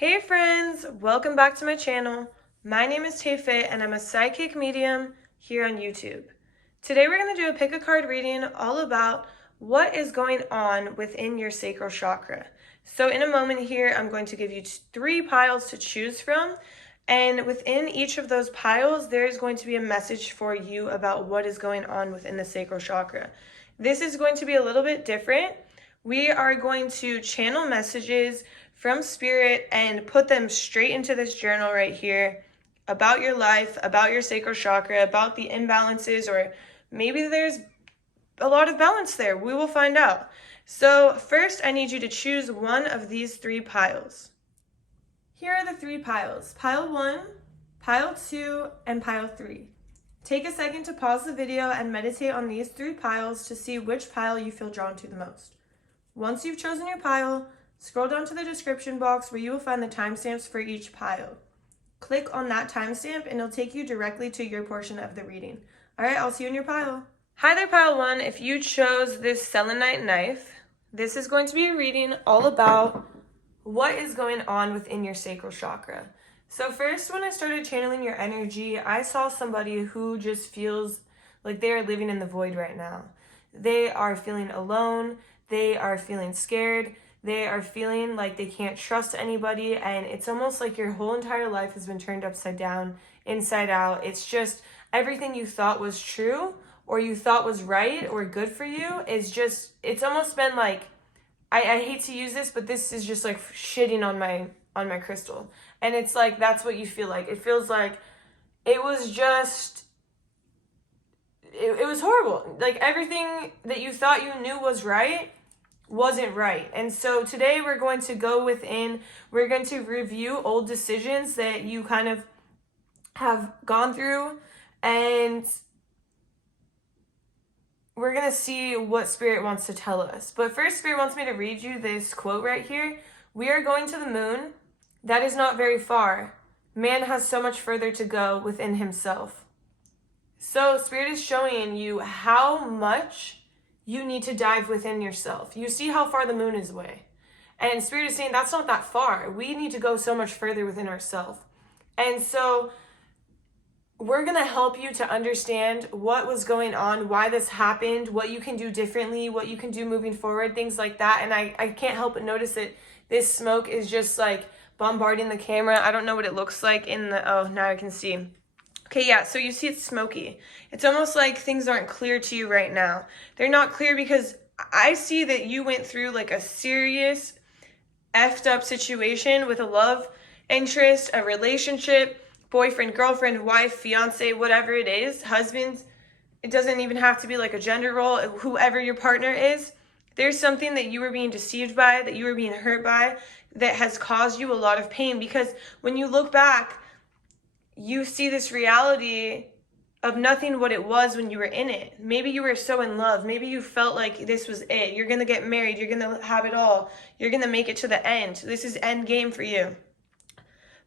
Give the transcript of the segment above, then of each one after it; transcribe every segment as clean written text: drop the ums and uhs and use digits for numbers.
Hey friends, welcome back to my channel. My name is TAYFIT and I'm a psychic medium here on YouTube. Today we're going to do a pick a card reading all about what is going on within your sacral chakra. So in a moment here, I'm going to give you 3 piles to choose from, and within each of those piles, there is going to be a message for you about what is going on within the sacral chakra. This is going to be a little bit different. We are going to channel messages from spirit and put them straight into this journal right here about your life, about your sacral chakra, about the imbalances, or maybe there's a lot of balance there. We will find out. So first, I need you to choose one of these 3 piles. Here are the 3 piles. Pile 1, pile 2, and pile 3. Take a second to pause the video and meditate on these 3 piles to see which pile you feel drawn to the most. Once you've chosen your pile, scroll down to the description box where you will find the timestamps for each pile. Click on that timestamp and it'll take you directly to your portion of the reading. All right, I'll see you in your pile. Hi there, pile 1. If you chose this selenite knife, this is going to be a reading all about what is going on within your sacral chakra. So first, when I started channeling your energy, I saw somebody who just feels like they are living in the void right now. They are feeling alone. They are feeling scared. They are feeling like they can't trust anybody, and it's almost like your whole entire life has been turned upside down, inside out. It's just everything you thought was true or you thought was right or good for you is just, it's almost been like, I hate to use this, but this is just like shitting on my crystal. And it's like, that's what you feel like. It feels like it was just, it was horrible. Like everything that you thought you knew was right wasn't right. And so today we're going to go within, we're going to review old decisions that you kind of have gone through, and we're going to see what Spirit wants to tell us. But first, Spirit wants me to read you this quote right here. We are going to the moon. That is not very far. Man has so much further to go within himself. So Spirit is showing you how much you need to dive within yourself. You see how far the moon is away. And Spirit is saying that's not that far. We need to go so much further within ourselves. And so we're going to help you to understand what was going on, why this happened, what you can do differently, what you can do moving forward, things like that. And I can't help but notice that this smoke is just like bombarding the camera. I don't know what it looks like in the, oh, now I can see. Okay, yeah, so you see it's smoky. It's almost like things aren't clear to you right now. They're not clear because I see that you went through like a serious effed up situation with a love interest, a relationship, boyfriend, girlfriend, wife, fiance, whatever it is, husband. It doesn't even have to be like a gender role, whoever your partner is. There's something that you were being deceived by, that you were being hurt by, that has caused you a lot of pain, because when you look back, you see this reality of nothing what it was when you were in it. Maybe you were so in love. Maybe you felt like this was it. You're going to get married. You're going to have it all. You're going to make it to the end. This is end game for you.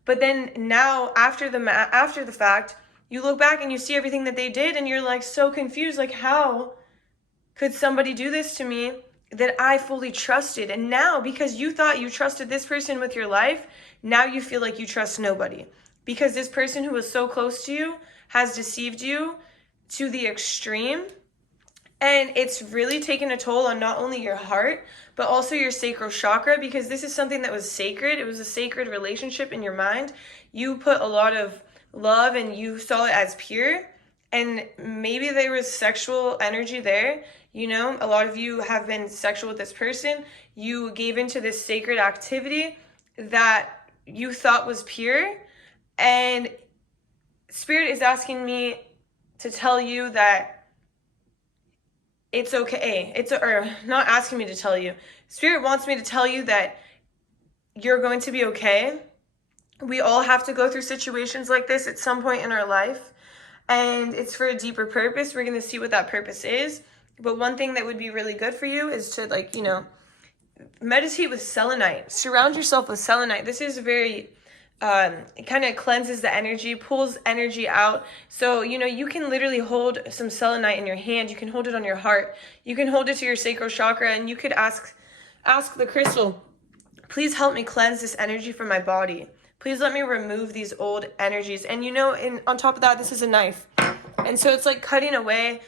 But then now, after the fact, you look back and you see everything that they did, and you're like so confused. Like, how could somebody do this to me that I fully trusted? And now, because you thought you trusted this person with your life, now you feel like you trust nobody. Because this person who was so close to you has deceived you to the extreme. And it's really taken a toll on not only your heart, but also your sacral chakra, because this is something that was sacred. It was a sacred relationship in your mind. You put a lot of love and you saw it as pure. And maybe there was sexual energy there. You know, a lot of you have been sexual with this person. You gave into this sacred activity that you thought was pure. And Spirit is asking me to tell you that it's okay. Or not asking me to tell you. Spirit wants me to tell you that you're going to be okay. We all have to go through situations like this at some point in our life. And it's for a deeper purpose. We're going to see what that purpose is. But one thing that would be really good for you is to, like, you know, meditate with selenite. Surround yourself with selenite. This is very... it kind of cleanses the energy, pulls energy out. So, you know, you can literally hold some selenite in your hand. You can hold it on your heart. You can hold it to your sacral chakra, and you could ask the crystal, Please help me cleanse this energy from my body. Please let me remove these old energies. And on top of that, this is a knife. And so it's like cutting away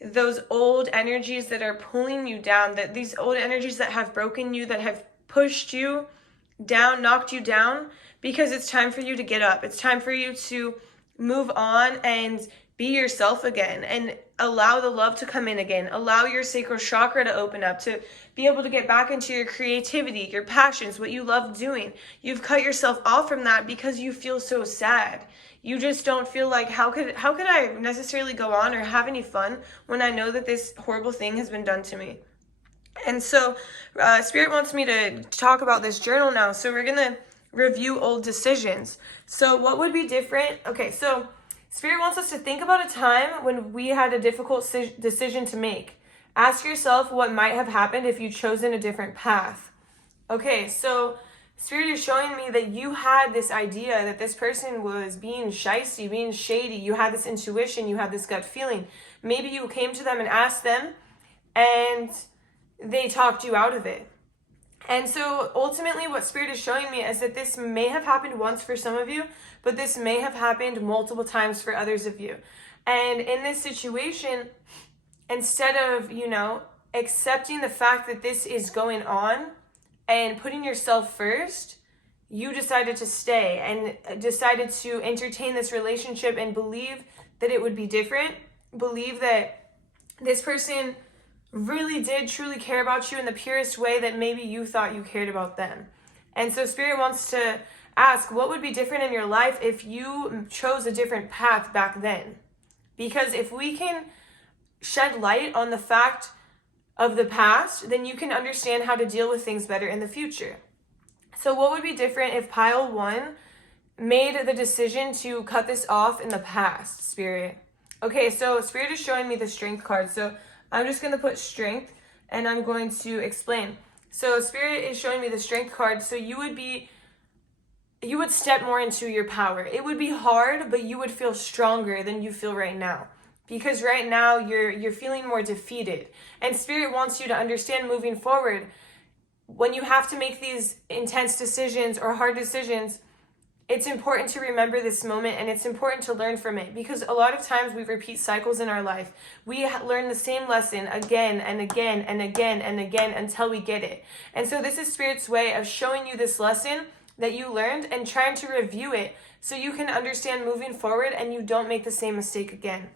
those old energies that are pulling you down, that these old energies that have broken you, that have pushed you down, knocked you down, because it's time for you to get up. It's time for you to move on and be yourself again and allow the love to come in again. Allow your sacral chakra to open up, to be able to get back into your creativity, your passions, what you love doing. You've cut yourself off from that because you feel so sad. You just don't feel like, how could I necessarily go on or have any fun when I know that this horrible thing has been done to me? And so Spirit wants me to talk about this journal now. So we're going to review old decisions. So what would be different? Okay, so Spirit wants us to think about a time when we had a difficult decision to make. Ask yourself what might have happened if you'd chosen a different path. Okay, so Spirit is showing me that you had this idea that this person was being shysty, being shady. You had this intuition, you had this gut feeling. Maybe you came to them and asked them, and they talked you out of it. And so ultimately what Spirit is showing me is that this may have happened once for some of you, but this may have happened multiple times for others of you. And in this situation, instead of, accepting the fact that this is going on and putting yourself first, you decided to stay and decided to entertain this relationship and believe that it would be different, believe that this person really did truly care about you in the purest way that maybe you thought you cared about them. And so Spirit wants to ask, what would be different in your life if you chose a different path back then? Because if we can shed light on the fact of the past, then you can understand how to deal with things better in the future. So what would be different if pile 1 made the decision to cut this off in the past, Spirit? Okay, so Spirit is showing me the Strength card. So I'm just going to put Strength and I'm going to explain. So Spirit is showing me the Strength card. So you would step more into your power. It would be hard, but you would feel stronger than you feel right now. Because right now you're feeling more defeated. And Spirit wants you to understand moving forward, when you have to make these intense decisions or hard decisions, it's important to remember this moment, and it's important to learn from it, because a lot of times we repeat cycles in our life. We learn the same lesson again and again and again and again until we get it. And so this is Spirit's way of showing you this lesson that you learned and trying to review it so you can understand moving forward and you don't make the same mistake again.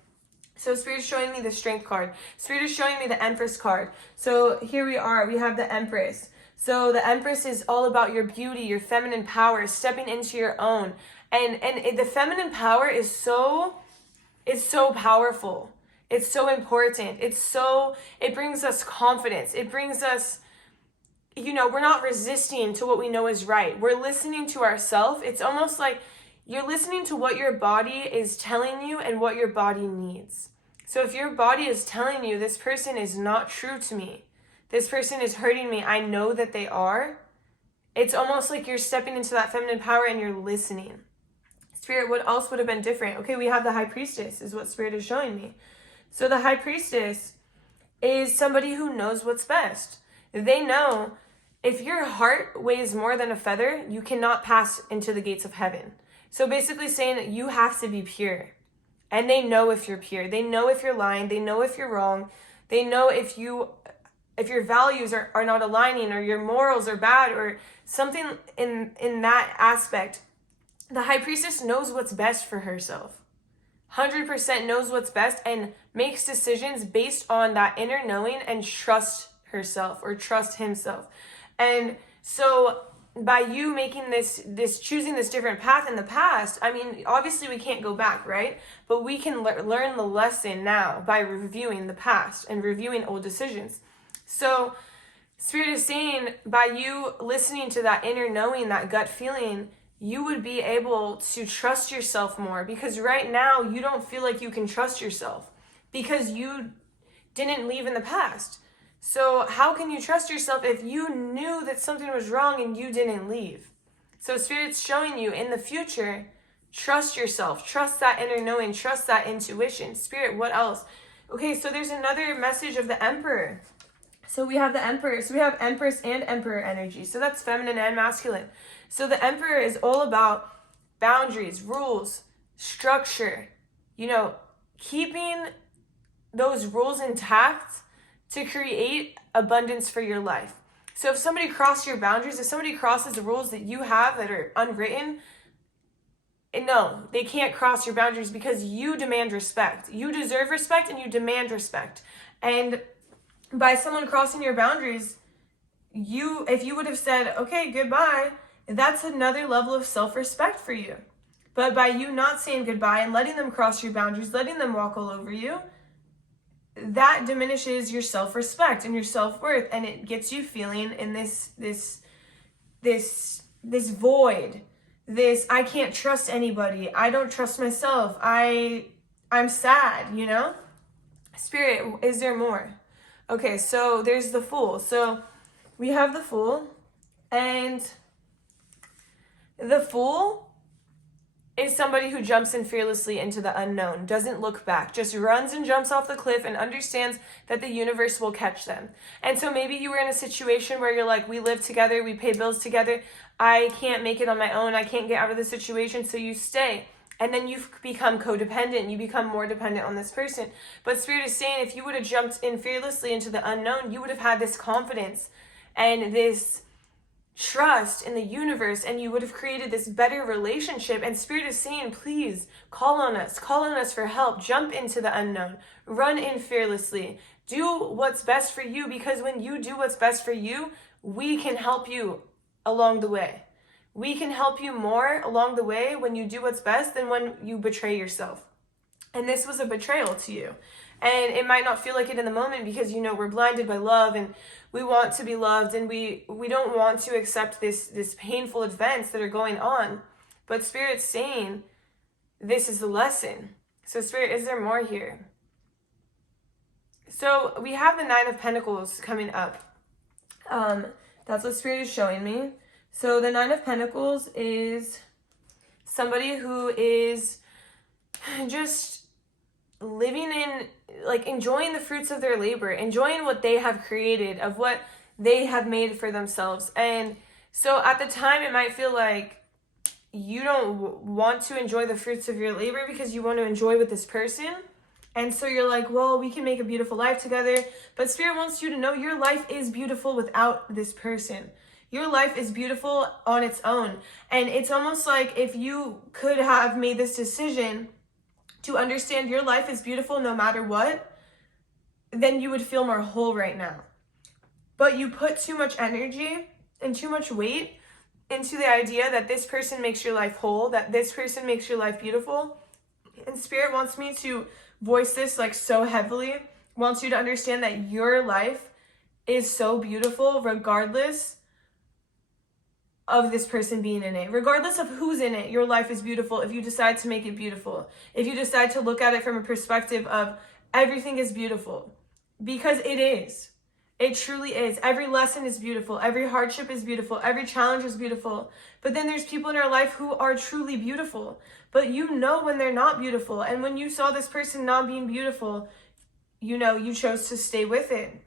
So Spirit is showing me the Strength card. Spirit is showing me the Empress card. So here we are. We have the Empress. So the Empress is all about your beauty, your feminine power, stepping into your own. And the feminine power is so powerful. It's so important. It brings us confidence. It brings us, we're not resisting to what we know is right. We're listening to ourselves. It's almost like you're listening to what your body is telling you and what your body needs. So if your body is telling you this person is not true to me, this person is hurting me, I know that they are, it's almost like you're stepping into that feminine power and you're listening. Spirit, what else would have been different? Okay, we have the High Priestess is what Spirit is showing me. So the High Priestess is somebody who knows what's best. They know if your heart weighs more than a feather, you cannot pass into the gates of heaven. So basically saying that you have to be pure. And they know if you're pure. They know if you're lying. They know if you're wrong. They know if your values are not aligning, or your morals are bad, or something in that aspect. The High Priestess knows what's best for herself. 100% knows what's best and makes decisions based on that inner knowing and trust herself or trust himself. And so by you making choosing this different path in the past, I mean, obviously we can't go back, right? But we can learn the lesson now by reviewing the past and reviewing old decisions. So Spirit is saying, by you listening to that inner knowing, that gut feeling, you would be able to trust yourself more, because right now you don't feel like you can trust yourself because you didn't leave in the past. So how can you trust yourself if you knew that something was wrong and you didn't leave? So Spirit's showing you in the future, trust yourself, trust that inner knowing, trust that intuition. Spirit, what else? Okay, so there's another message of the Emperor. So we have the Emperor. So we have Empress and Emperor energy. So that's feminine and masculine. So the Emperor is all about boundaries, rules, structure, keeping those rules intact to create abundance for your life. So if somebody crosses your boundaries, if somebody crosses the rules that you have that are unwritten, no, they can't cross your boundaries because you demand respect. You deserve respect and you demand respect. And by someone crossing your boundaries, if you would have said, okay, goodbye, that's another level of self-respect for you. But by you not saying goodbye and letting them cross your boundaries, letting them walk all over you, that diminishes your self-respect and your self-worth, and it gets you feeling in this void. This, I can't trust anybody. I don't trust myself. I'm sad, Spirit, is there more? Okay, so there's the Fool. So we have the Fool, and the Fool is somebody who jumps in fearlessly into the unknown, doesn't look back, just runs and jumps off the cliff and understands that the universe will catch them. And so maybe you were in a situation where you're like, we live together, we pay bills together, I can't make it on my own, I can't get out of the situation, so you stay. And then you become codependent, you become more dependent on this person. But Spirit is saying if you would have jumped in fearlessly into the unknown, you would have had this confidence and this trust in the universe, and you would have created this better relationship. And Spirit is saying, please call on us for help, jump into the unknown, run in fearlessly, do what's best for you, because when you do what's best for you, we can help you along the way. We can help you more along the way when you do what's best than when you betray yourself. And this was a betrayal to you. And it might not feel like it in the moment because, we're blinded by love and we want to be loved, and we don't want to accept this painful events that are going on. But Spirit's saying this is the lesson. So Spirit, is there more here? So we have the Nine of Pentacles coming up. That's what Spirit is showing me. So the Nine of Pentacles is somebody who is just living in, enjoying the fruits of their labor, enjoying what they have created, of what they have made for themselves. And so at the time, it might feel like you don't want to enjoy the fruits of your labor because you want to enjoy with this person. And so you're like, well, we can make a beautiful life together. But Spirit wants you to know your life is beautiful without this person. Your life is beautiful on its own. And it's almost like if you could have made this decision to understand your life is beautiful no matter what, then you would feel more whole right now. But you put too much energy and too much weight into the idea that this person makes your life whole, that this person makes your life beautiful. And Spirit wants me to voice this so heavily, wants you to understand that your life is so beautiful regardless of this person being in it. Regardless of who's in it, your life is beautiful if you decide to make it beautiful. If you decide to look at it from a perspective of everything is beautiful. Because it is. It truly is. Every lesson is beautiful. Every hardship is beautiful. Every challenge is beautiful. But then there's people in our life who are truly beautiful. But you know when they're not beautiful. And when you saw this person not being beautiful, you chose to stay with it.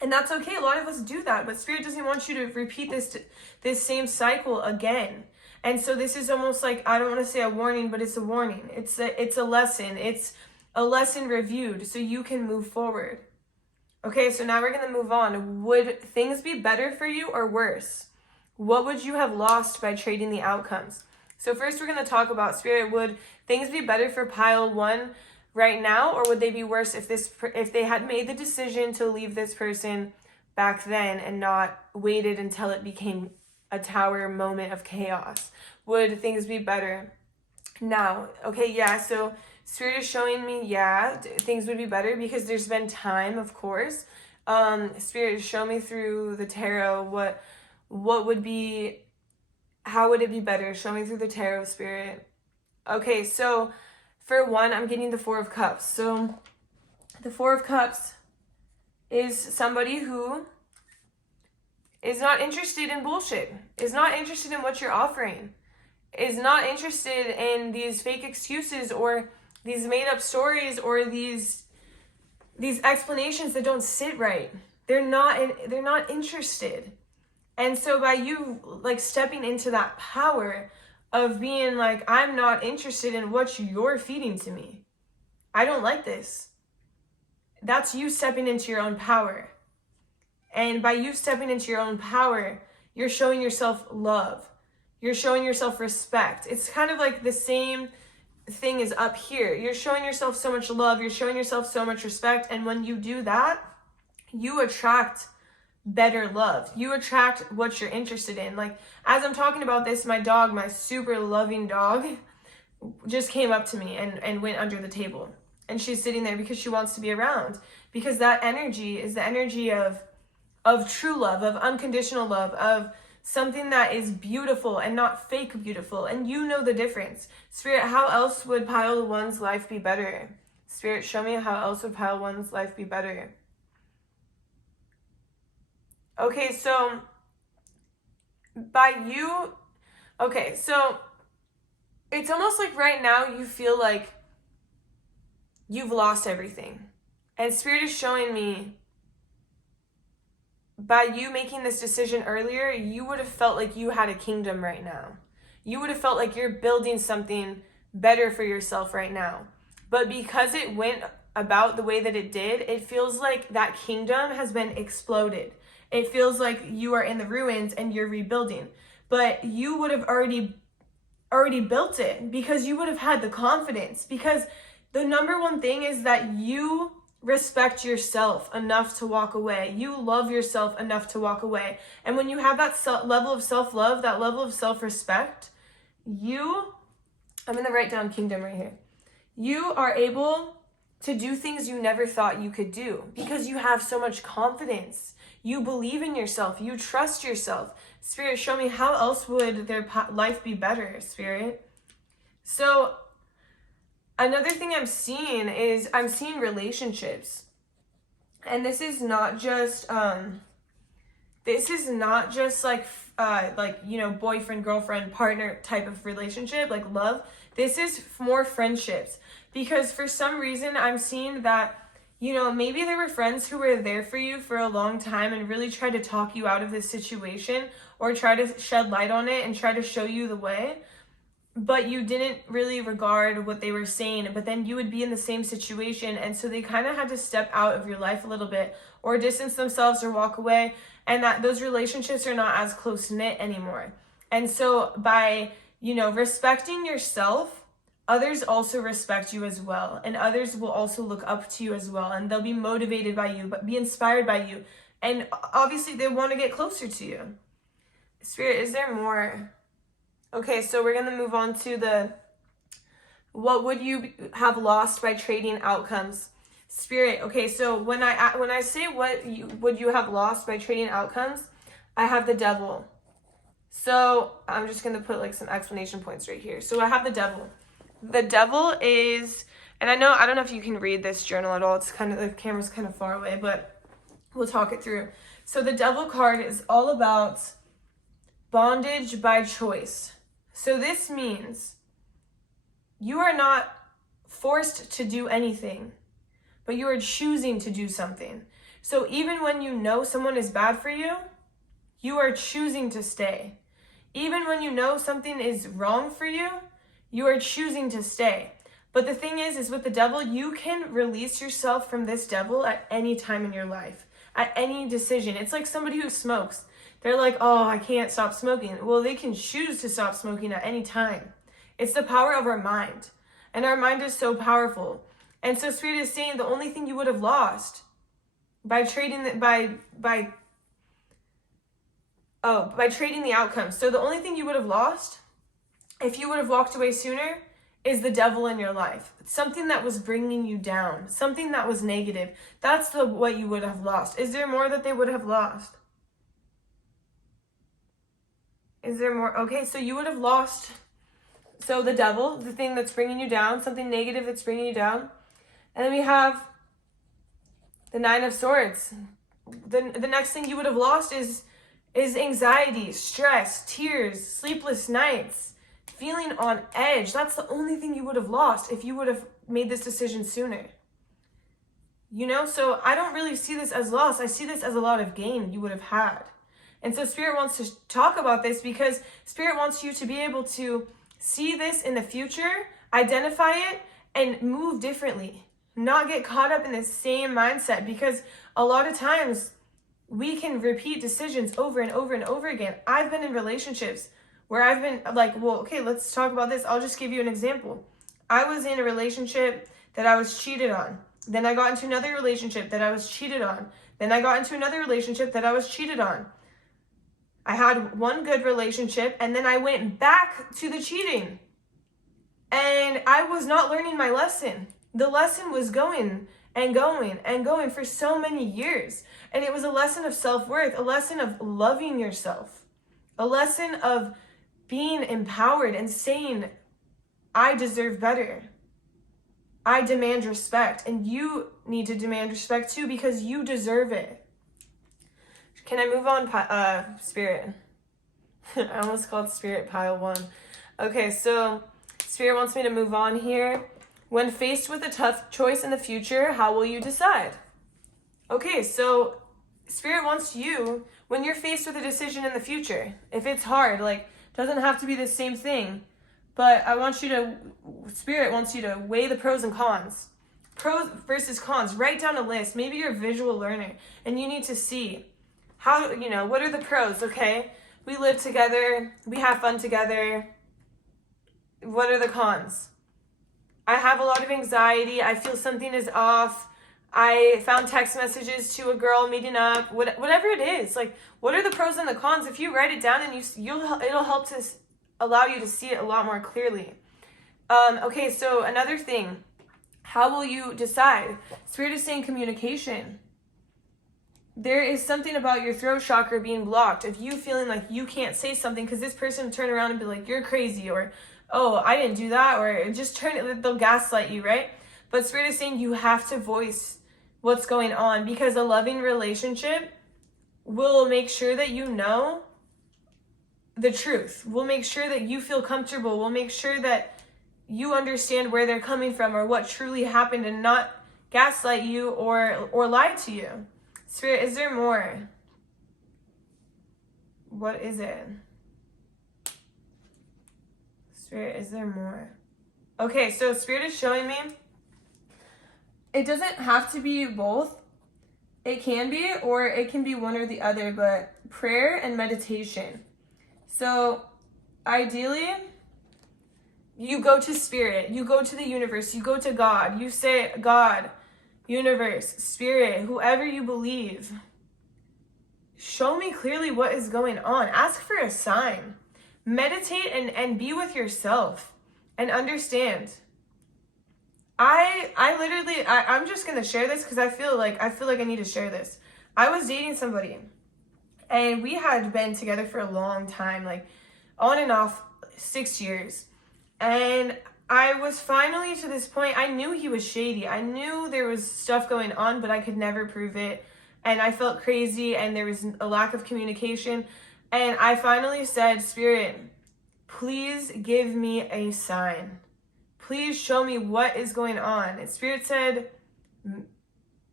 And that's okay. A lot of us do that, but Spirit doesn't want you to repeat this same cycle again. And so this is almost like, I don't want to say a warning, but it's a warning. It's a lesson. It's a lesson reviewed so you can move forward. Okay, so now we're going to move on. Would things be better for you or worse? What would you have lost by trading the outcomes? So first we're going to talk about, Spirit, would things be better for pile one right now, or would they be worse if they had made the decision to leave this person back then and not waited until it became a tower moment of chaos? Would things be better now? Okay, yeah, so Spirit is showing me, yeah, things would be better because there's been time, of course. Spirit is showing me through the tarot what would be, how would it be better? Show me through the tarot, Spirit. Okay, so for one, I'm getting the Four of Cups. So the Four of Cups is somebody who is not interested in bullshit, is not interested in what you're offering, is not interested in these fake excuses or these made up stories or these explanations that don't sit right. They're not interested. And so by you like stepping into that power of being like, I'm not interested in what you're feeding to me. I don't like this. That's you stepping into your own power. And by you stepping into your own power, you're showing yourself love. You're showing yourself respect. It's kind of like the same thing is up here. You're showing yourself so much love. You're showing yourself so much respect. And when you do that, you attract better love. You attract what you're interested in. Like, as I'm talking about this, my dog, my super loving dog, just came up to me and went under the table. And she's sitting there because she wants to be around. Because that energy is the energy of true love, of unconditional love, of something that is beautiful and not fake beautiful. And you know the difference. Spirit, how else would Pile One's life be better? Spirit, show me how else would Pile One's life be better. Okay, so so it's almost like right now you feel like you've lost everything. And Spirit is showing me, by you making this decision earlier, you would have felt like you had a kingdom right now. You would have felt like you're building something better for yourself right now. But because it went about the way that it did, it feels like that kingdom has been exploded. It feels like you are in the ruins and you're rebuilding. But you would have already built it because you would have had the confidence. Because the number one thing is that you respect yourself enough to walk away. You love yourself enough to walk away. And when you have that level of self-love, that level of self-respect, I'm going to write down kingdom right here. You are able to do things you never thought you could do because you have so much confidence. You believe in yourself. You trust yourself. Spirit, show me how else would their life be better, Spirit. So another thing I'm seeing is relationships. And this is not just like boyfriend, girlfriend, partner type of relationship, like love. This is more friendships. Because for some reason I'm seeing that, maybe there were friends who were there for you for a long time and really tried to talk you out of this situation or try to shed light on it and try to show you the way. But you didn't really regard what they were saying, but then you would be in the same situation. And so they kind of had to step out of your life a little bit or distance themselves or walk away. And that those relationships are not as close knit anymore. And so by, respecting yourself, others also respect you as well. And others will also look up to you as well. And they'll be motivated by you, but be inspired by you. And obviously they want to get closer to you. Spirit, is there more? Okay, so we're going to move on to what would you have lost by trading outcomes? Spirit, okay, so when I say would you have lost by trading outcomes, I have the devil. So I'm just going to put like some explanation points right here. So I have the devil. The devil is, and I don't know if you can read this journal at all. It's the camera's kind of far away, but we'll talk it through. So the devil card is all about bondage by choice. So this means you are not forced to do anything, but you are choosing to do something. So even when you know someone is bad for you, you are choosing to stay. Even when you know something is wrong for you, you are choosing to stay. But the thing is with the devil, you can release yourself from this devil at any time in your life, at any decision. It's like somebody who smokes. They're like, oh, I can't stop smoking. Well, they can choose to stop smoking at any time. It's the power of our mind. And our mind is so powerful. And so Spirit is saying the only thing you would have lost by trading by trading the outcomes. So the only thing you would have lost if you would have walked away sooner is the devil in your life. Something that was bringing you down, something that was negative. That's what you would have lost. Is there more that they would have lost? Is there more? Okay, so you would have lost. So the devil, the thing that's bringing you down, something negative that's bringing you down. And then we have the Nine of Swords. The next thing you would have lost is anxiety, stress, tears, sleepless nights, feeling on edge. That's the only thing you would have lost if you would have made this decision sooner. You know, so I don't really see this as loss. I see this as a lot of gain you would have had. And so Spirit wants to talk about this because Spirit wants you to be able to see this in the future, identify it, and move differently. Not get caught up in the same mindset, because a lot of times we can repeat decisions over and over and over again. I've been in relationships where I've been like, well, okay, let's talk about this. I'll just give you an example. I was in a relationship that I was cheated on. Then I got into another relationship that I was cheated on. Then I got into another relationship that I was cheated on. I had one good relationship, and then I went back to the cheating. And I was not learning my lesson. The lesson was going and going and going for so many years. And it was a lesson of self-worth, a lesson of loving yourself, a lesson of being empowered and saying, I deserve better. I demand respect, and you need to demand respect too, because you deserve it. Can I move on, Spirit? I almost called Spirit pile 1. Okay, so Spirit wants me to move on here. When faced with a tough choice in the future, how will you decide? Okay, so Spirit wants you, when you're faced with a decision in the future, if it's hard, like, doesn't have to be the same thing, but I want you to, Spirit wants you to weigh the pros and cons. Pros versus cons. Write down a list. Maybe you're a visual learner and you need to see how, you know, what are the pros, okay? We live together. We have fun together. What are the cons? I have a lot of anxiety. I feel something is off. I found text messages to a girl meeting up. Whatever it is, like, what are the pros and the cons? If you write it down, and it'll help to allow you to see it a lot more clearly. Okay, so another thing, how will you decide? Spirit is saying communication. There is something about your throat chakra being blocked, of you feeling like you can't say something because this person turn around and be like, you're crazy, or, oh, I didn't do that, or just they'll gaslight you, right? But Spirit is saying you have to voice what's going on, because a loving relationship will make sure that you know the truth. We'll make sure that you feel comfortable. We'll make sure that you understand where they're coming from or what truly happened, and not gaslight you or lie to you. Spirit, is there more? What is it? Spirit, is there more? Okay, so Spirit is showing me it doesn't have to be both. It can be, or it can be one or the other, but prayer and meditation. So ideally, you go to Spirit, you go to the universe, you go to God, you say, God, universe, Spirit, whoever you believe, show me clearly what is going on. Ask for a sign. Meditate and be with yourself and understand. I'm just going to share this because I feel like I need to share this. I was dating somebody, and we had been together for a long time, like on and off 6 years. And I was finally to this point, I knew he was shady. I knew there was stuff going on, but I could never prove it. And I felt crazy, and there was a lack of communication. And I finally said, Spirit, please give me a sign. Please show me what is going on. And Spirit said,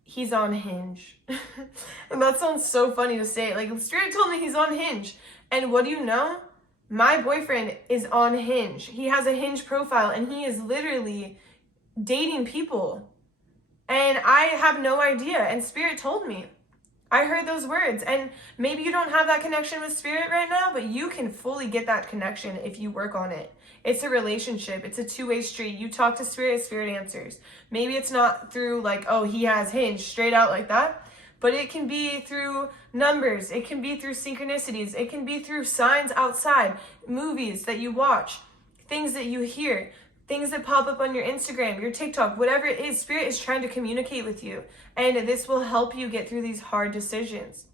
he's on Hinge. And that sounds so funny to say. Like, Spirit told me he's on Hinge. And what do you know? My boyfriend is on Hinge. He has a Hinge profile, and he is literally dating people. And I have no idea. And Spirit told me. I heard those words. And maybe you don't have that connection with Spirit right now, but you can fully get that connection if you work on it. It's a relationship. It's a two-way street. You talk to Spirit, Spirit answers. Maybe it's not through like, oh, he has Hinge straight out like that, but it can be through numbers. It can be through synchronicities. It can be through signs outside, movies that you watch, things that you hear, things that pop up on your Instagram, your TikTok, whatever it is. Spirit is trying to communicate with you, and this will help you get through these hard decisions.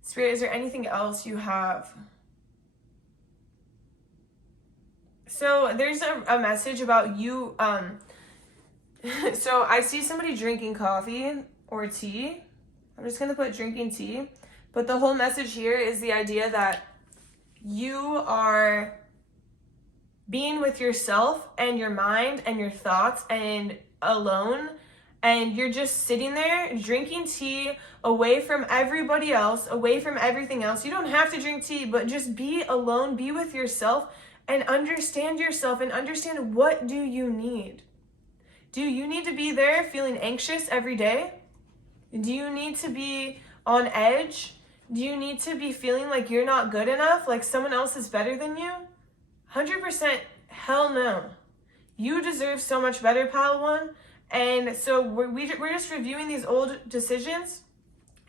Spirit, is there anything else you have? So there's a message about you. So I see somebody drinking coffee or tea. I'm just going to put drinking tea. But the whole message here is the idea that you are being with yourself and your mind and your thoughts and alone and you're just sitting there drinking tea away from everybody else, away from everything else. You don't have to drink tea, but just be alone, be with yourself, and understand yourself and understand, what do you need? Do you need to be there feeling anxious every day? Do you need to be on edge? Do you need to be feeling like you're not good enough, like someone else is better than you? 100% hell no. You deserve so much better, Padawan. And so we're just reviewing these old decisions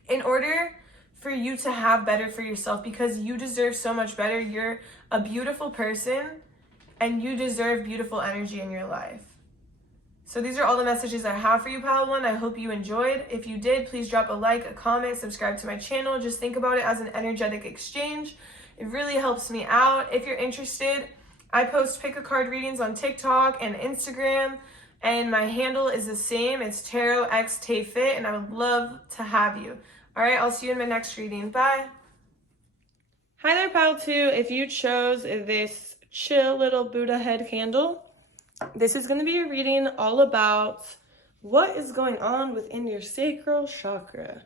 in order for you to have better for yourself, because you deserve so much better. You're a beautiful person and you deserve beautiful energy in your life. So these are all the messages I have for you, Padawan. I hope you enjoyed. If you did, please drop a like, a comment, subscribe to my channel. Just think about it as an energetic exchange. It really helps me out. If you're interested, I post pick a card readings on TikTok and Instagram, and my handle is the same. It's TarotXTayFit, and I would love to have you. All right, I'll see you in my next reading. Bye. Hi there, Pal 2. If you chose this chill little Buddha head candle, this is going to be a reading all about what is going on within your sacral chakra.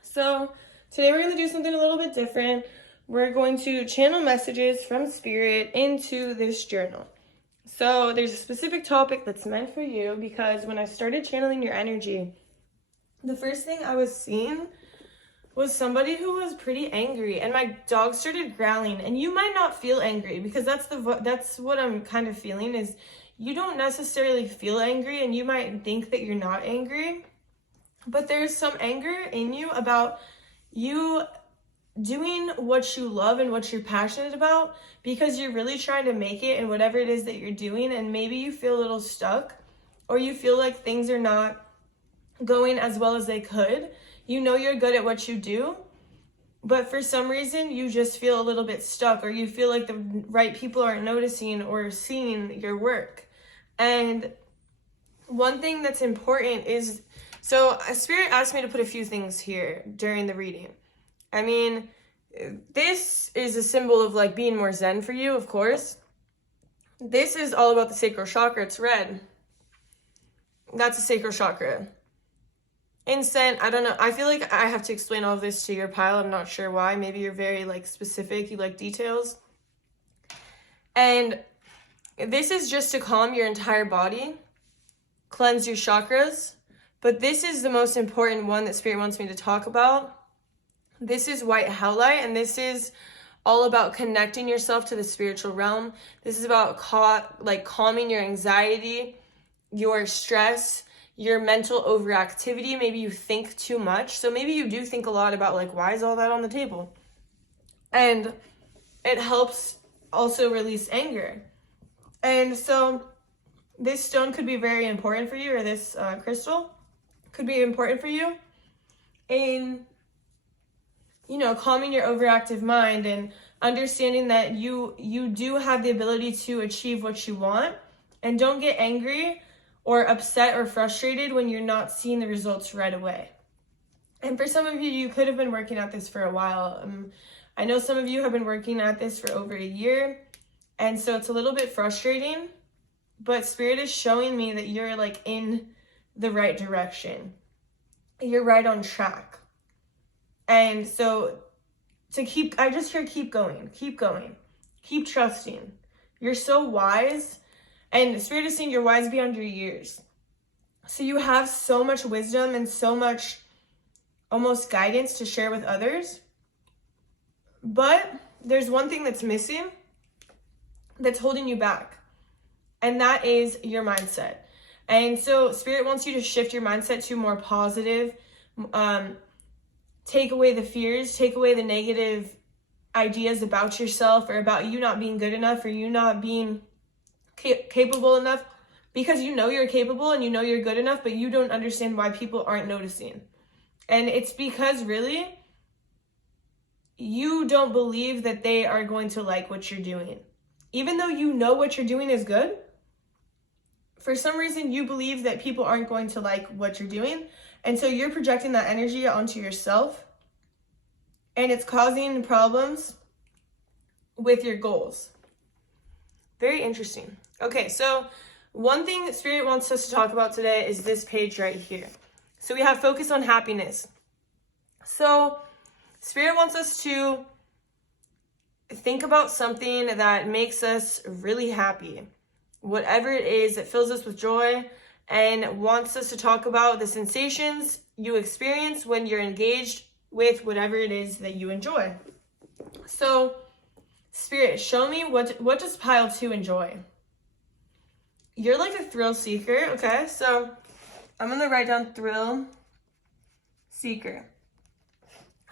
So today we're going to do something a little bit different. We're going to channel messages from Spirit into this journal. So there's a specific topic that's meant for you, because when I started channeling your energy, the first thing I was seeing was somebody who was pretty angry, and my dog started growling. And you might not feel angry, because that's what I'm kind of feeling, is you don't necessarily feel angry, and you might think that you're not angry, but there's some anger in you about you doing what you love and what you're passionate about, because you're really trying to make it in whatever it is that you're doing, and maybe you feel a little stuck, or you feel like things are not going as well as they could. You know you're good at what you do, but for some reason you just feel a little bit stuck, or you feel like the right people aren't noticing or seeing your work. And one thing that's important is, so Spirit asked me to put a few things here during the reading. I mean, this is a symbol of like being more zen for you, of course. This is all about the sacral chakra. It's red. That's a sacral chakra. Incense, I don't know. I feel like I have to explain all of this to your pile. I'm not sure why. Maybe you're very like specific. You like details. And this is just to calm your entire body, cleanse your chakras. But this is the most important one that Spirit wants me to talk about. This is white howlite, and this is all about connecting yourself to the spiritual realm. This is about calming your anxiety, your stress, your mental overactivity. Maybe you think too much. So maybe you do think a lot about like, why is all that on the table? And it helps also release anger. And so this stone could be very important for you, or this crystal could be important for you in, calming your overactive mind and understanding that you do have the ability to achieve what you want. And don't get angry or upset or frustrated when you're not seeing the results right away. And for some of you, you could have been working at this for a while. I know some of you have been working at this for over a year, and so it's a little bit frustrating, but Spirit is showing me that you're like in the right direction. You're right on track. And so I just hear keep going, keep trusting. You're so wise, and Spirit is saying you're wise beyond your years. So you have so much wisdom and so much almost guidance to share with others. But there's one thing that's missing, that's holding you back, and that is your mindset. And so Spirit wants you to shift your mindset to more positive, take away the fears, take away the negative ideas about yourself, or about you not being good enough, or you not being capable enough, because you know you're capable and you know you're good enough, but you don't understand why people aren't noticing. And it's because really you don't believe that they are going to like what you're doing. Even though you know what you're doing is good, for some reason you believe that people aren't going to like what you're doing. And so you're projecting that energy onto yourself, and it's causing problems with your goals. Very interesting. Okay, so one thing that Spirit wants us to talk about today is this page right here. So we have focus on happiness. So Spirit wants us to think about something that makes us really happy. Whatever it is that fills us with joy, and wants us to talk about the sensations you experience when you're engaged with whatever it is that you enjoy. So, Spirit, show me what does pile 2 enjoy? You're like a thrill seeker, okay? So, I'm going to write down thrill seeker.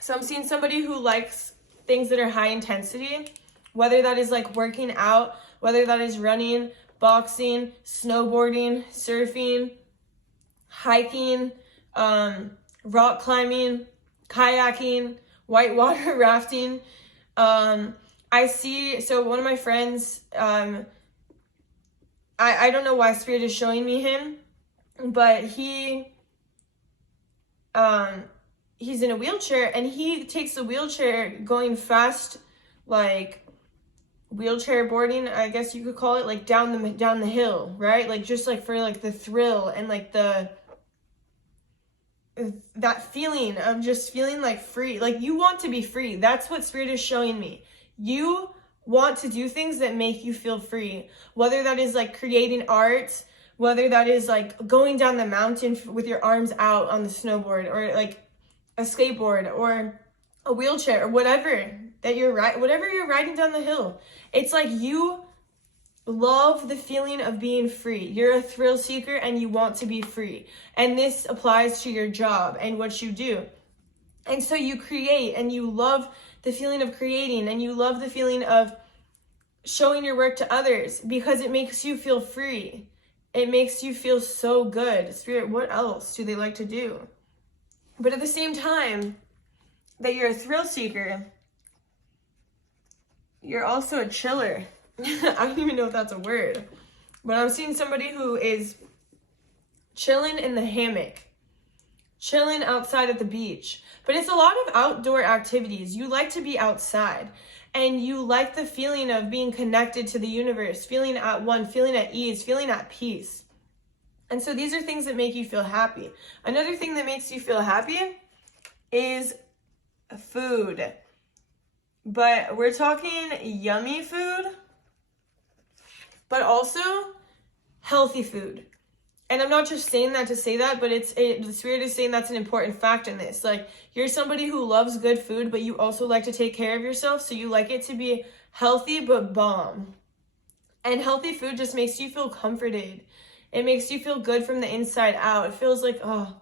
So, I'm seeing somebody who likes things that are high intensity, whether that is like working out, whether that is running, boxing, snowboarding, surfing, hiking, rock climbing, kayaking, whitewater rafting. I see, so one of my friends, I don't know why Spirit is showing me him, but he's in a wheelchair, and he takes the wheelchair going fast, like wheelchair boarding, I guess you could call it, like down the hill, right? Like just like for like the thrill and like that feeling of just feeling like free. Like you want to be free. That's what Spirit is showing me. You want to do things that make you feel free, whether that is like creating art, whether that is like going down the mountain with your arms out on the snowboard, or like a skateboard or a wheelchair, or whatever that whatever you're riding down the hill. It's like you love the feeling of being free. You're a thrill seeker and you want to be free. And this applies to your job and what you do. And so you create, and you love the feeling of creating, and you love the feeling of showing your work to others because it makes you feel free. It makes you feel so good. Spirit, what else do they like to do? But at the same time that you're a thrill seeker, you're also a chiller. I don't even know if that's a word, but I'm seeing somebody who is chilling in the hammock, chilling outside at the beach. But it's a lot of outdoor activities. You like to be outside, and you like the feeling of being connected to the universe, feeling at one, feeling at ease, feeling at peace. And so these are things that make you feel happy. Another thing that makes you feel happy is food. But we're talking yummy food, but also healthy food. And I'm not just saying that to say that, but the Spirit is saying that's an important fact in this. Like, you're somebody who loves good food, but you also like to take care of yourself, so you like it to be healthy but bomb. And healthy food just makes you feel comforted. It makes you feel good from the inside out. It feels like, oh,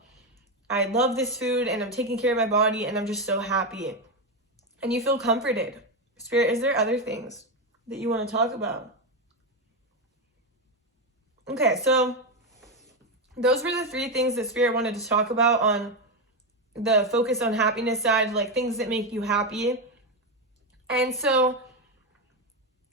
I love this food, and I'm taking care of my body, and I'm just so happy. And you feel comforted. Spirit, is there other things that you want to talk about? Okay, so those were the 3 things that Spirit wanted to talk about on the focus on happiness side, like things that make you happy. And so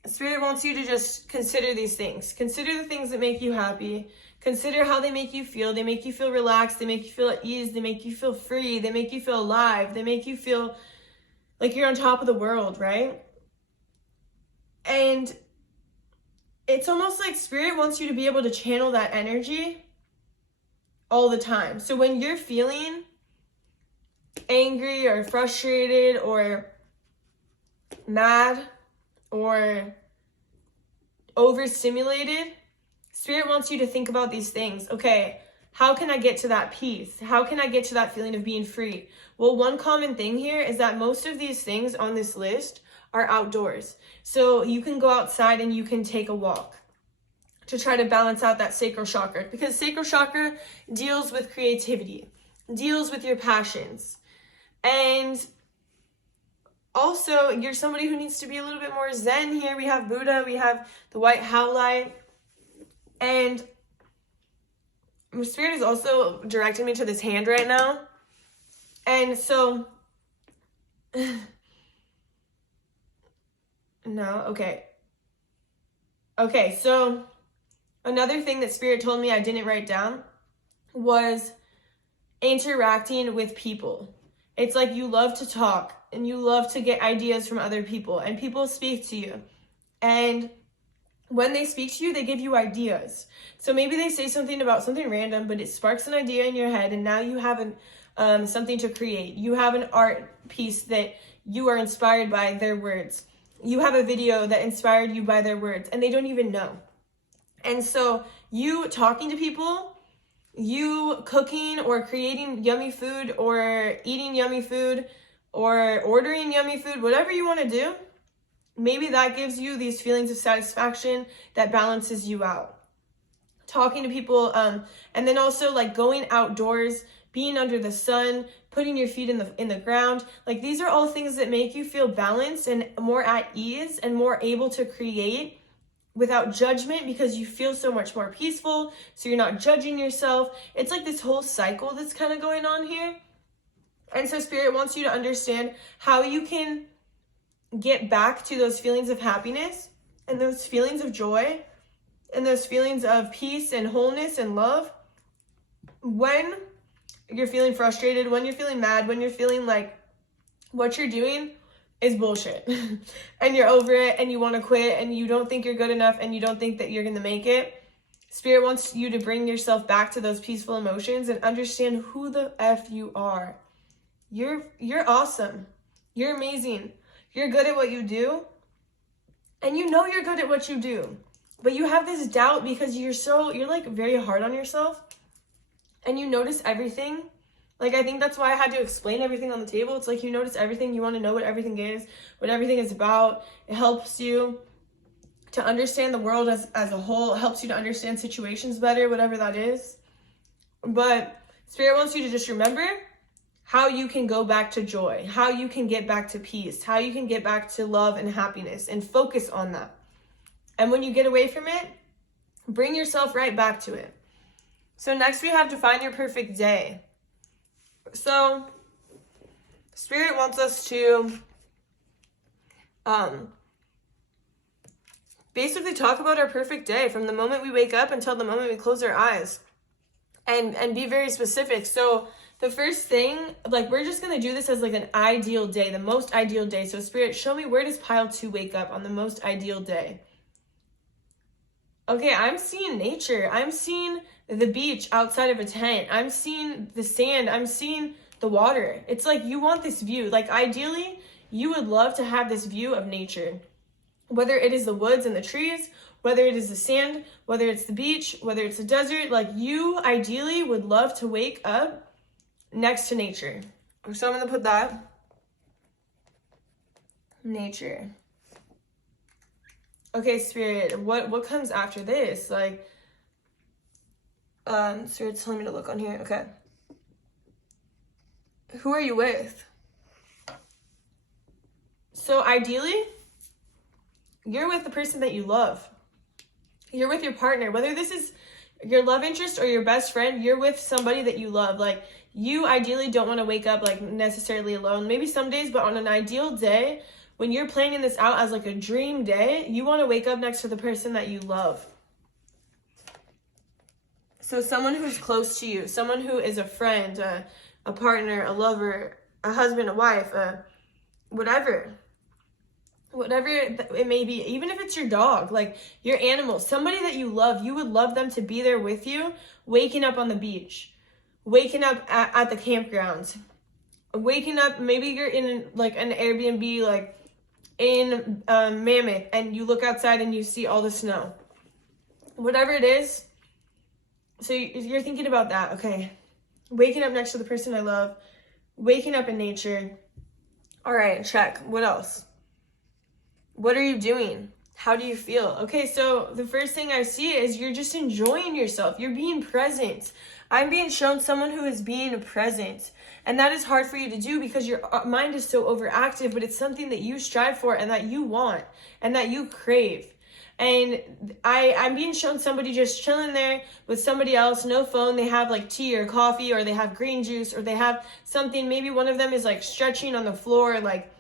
Spirit wants you to just consider these things. Consider the things that make you happy. Consider how they make you feel. They make you feel relaxed. They make you feel at ease. They make you feel free. They make you feel alive. They make you feel like you're on top of the world, right? And it's almost like Spirit wants you to be able to channel that energy all the time. So when you're feeling angry or frustrated or mad or overstimulated, Spirit wants you to think about these things. Okay, how can I get to that peace? How can I get to that feeling of being free? Well, one common thing here is that most of these things on this list are outdoors. So you can go outside and you can take a walk to try to balance out that sacral chakra, because sacral chakra deals with creativity, deals with your passions. And also, you're somebody who needs to be a little bit more zen here. We have Buddha, we have the white howlite, and Spirit is also directing me to this hand right now. And so, no, okay. Okay, so another thing that Spirit told me I didn't write down was interacting with people. It's like you love to talk and you love to get ideas from other people, and people speak to you. And when they speak to you, they give you ideas. So maybe they say something about something random, but it sparks an idea in your head, and now you have something to create. You have an art piece that you are inspired by their words. You have a video that inspired you by their words, and they don't even know. And so you talking to people, you cooking or creating yummy food or eating yummy food or ordering yummy food, whatever you want to do, maybe that gives you these feelings of satisfaction that balances you out. Talking to people, and then also like going outdoors, being under the sun, putting your feet in the ground. Like these are all things that make you feel balanced and more at ease and more able to create without judgment, because you feel so much more peaceful. So you're not judging yourself. It's like this whole cycle that's kind of going on here. And so Spirit wants you to understand how you can get back to those feelings of happiness and those feelings of joy and those feelings of peace and wholeness and love when you're feeling frustrated, when you're feeling mad, when you're feeling like what you're doing is bullshit and you're over it and you want to quit and you don't think you're good enough and you don't think that you're going to make it. Spirit wants you to bring yourself back to those peaceful emotions and understand who the F you are. You're awesome. You're amazing. You're good at what you do. And you know you're good at what you do. But you have this doubt because you're like very hard on yourself. And you notice everything. Like, I think that's why I had to explain everything on the table. It's like you notice everything. You want to know what everything is, what everything is about. It helps you to understand the world as a whole. It helps you to understand situations better, whatever that is. But Spirit wants you to just remember how you can go back to joy, how you can get back to peace, how you can get back to love and happiness, and focus on that. And when you get away from it, bring yourself right back to it. So next we have to find your perfect day. So Spirit wants us to basically talk about our perfect day from the moment we wake up until the moment we close our eyes, and be very specific. So the first thing, like, we're just going to do this as like an ideal day, the most ideal day. So Spirit, show me, where does pile 2 wake up on the most ideal day? Okay, I'm seeing nature. I'm seeing the beach outside of a tent. I'm seeing the sand. I'm seeing the water. It's like you want this view. Like, ideally, you would love to have this view of nature. Whether it is the woods and the trees, whether it is the sand, whether it's the beach, whether it's the desert, like, you ideally would love to wake up next to nature. So I'm going to put that. Nature. Okay, Spirit, what comes after this? Like, Spirit's telling me to look on here. Okay. Who are you with? So ideally, you're with the person that you love. You're with your partner. Whether this is your love interest or your best friend, you're with somebody that you love. Like, you ideally don't want to wake up like necessarily alone. Maybe some days, but on an ideal day, when you're planning this out as like a dream day, you want to wake up next to the person that you love. So someone who's close to you, someone who is a friend, a partner, a lover, a husband, a wife, whatever it may be, even if it's your dog, like your animal, somebody that you love, you would love them to be there with you, waking up on the beach, waking up at the campgrounds, waking up, maybe you're in like an Airbnb, like in Mammoth, and you look outside and you see all the snow, whatever it is. So you're thinking about that. Okay, waking up next to the person I love, waking up in nature. All right, check. What else? What are you doing? How do you feel? Okay, so the first thing I see is you're just enjoying yourself. You're being present. I'm being shown someone who is being present. And that is hard for you to do because your mind is so overactive, but it's something that you strive for and that you want and that you crave. And I'm being shown somebody just chilling there with somebody else, no phone. They have like tea or coffee, or they have green juice, or they have something. Maybe one of them is like stretching on the floor, like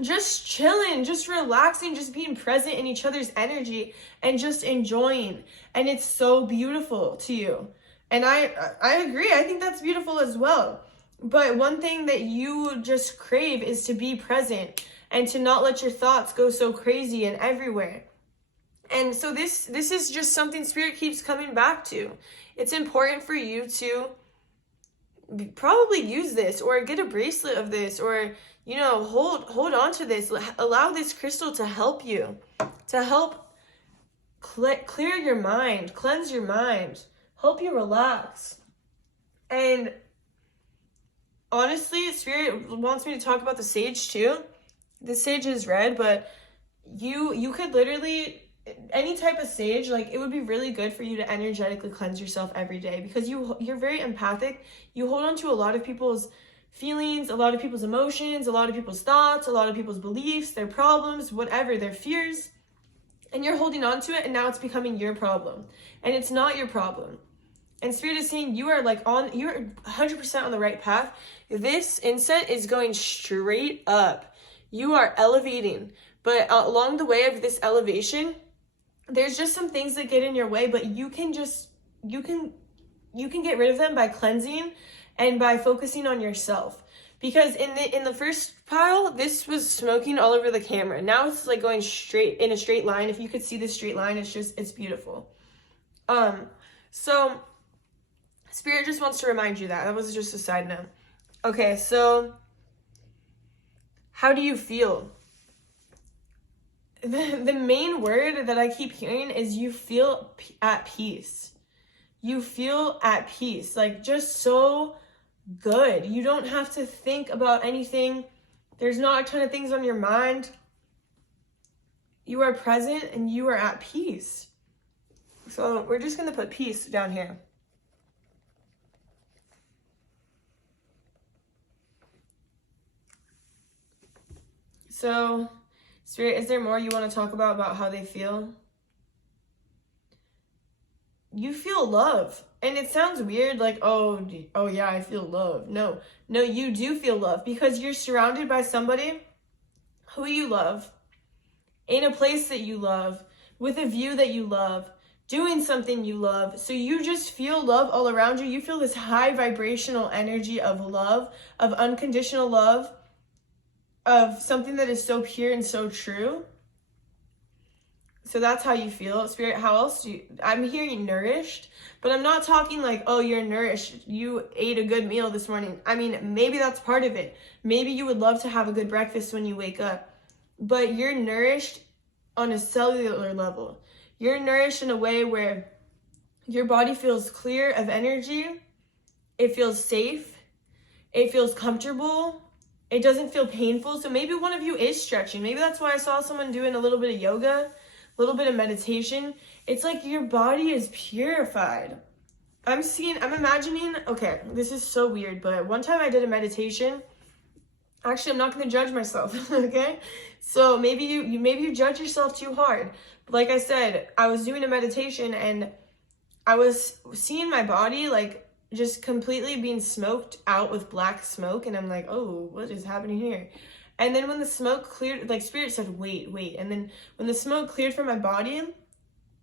just chilling, just relaxing, just being present in each other's energy and just enjoying. And it's so beautiful to you. And I agree. I think that's beautiful as well. But one thing that you just crave is to be present and to not let your thoughts go so crazy and everywhere. And so this is just something Spirit keeps coming back to. It's important for you to probably use this, or get a bracelet of this, or, you know, hold on to this. Allow this crystal to help you, to help clear your mind, cleanse your mind, help you relax. And honestly, Spirit wants me to talk about the sage too. The sage is red, but you could literally, any type of sage, like, it would be really good for you to energetically cleanse yourself every day, because you're very empathic. You hold on to a lot of people's feelings, a lot of people's emotions, a lot of people's thoughts, a lot of people's beliefs, their problems, whatever, their fears, and you're holding on to it, and now it's becoming your problem, and it's not your problem. And Spirit is saying you are you're 100% on the right path. This inset is going straight up. You are elevating, but along the way of this elevation, there's just some things that get in your way, but you can get rid of them by cleansing and by focusing on yourself. Because in the first pile, this was smoking all over the camera. Now it's like going straight in a straight line. If you could see the straight line, it's beautiful. So Spirit just wants to remind you that was just a side note. Okay, so how do you feel? The main word that I keep hearing is you feel at peace. You feel at peace, like, just so good. You don't have to think about anything. There's not a ton of things on your mind. You are present and you are at peace. So we're just going to put peace down here. So, Spirit, is there more you want to talk about how they feel? You feel love. And it sounds weird, like, oh yeah, I feel love. No, you do feel love, because you're surrounded by somebody who you love, in a place that you love, with a view that you love, doing something you love. So you just feel love all around you. You feel this high vibrational energy of love, of unconditional love, of something that is so pure and so true. So that's how you feel. Spirit, how else do you... I'm hearing nourished, but I'm not talking like, oh, you're nourished, you ate a good meal this morning. I mean, maybe that's part of it. Maybe you would love to have a good breakfast when you wake up, but you're nourished on a cellular level. You're nourished in a way where your body feels clear of energy. It feels safe. It feels comfortable. It doesn't feel painful. So maybe one of you is stretching. Maybe that's why I saw someone doing a little bit of yoga, a little bit of meditation. It's like your body is purified. I'm imagining, okay, this is so weird, but one time I did a meditation. Actually, I'm not going to judge myself, okay? So maybe you judge yourself too hard. But like I said, I was doing a meditation and I was seeing my body like just completely being smoked out with black smoke, and I'm like, oh, what is happening here? And then when the smoke cleared, like, Spirit said, wait, and then when the smoke cleared from my body,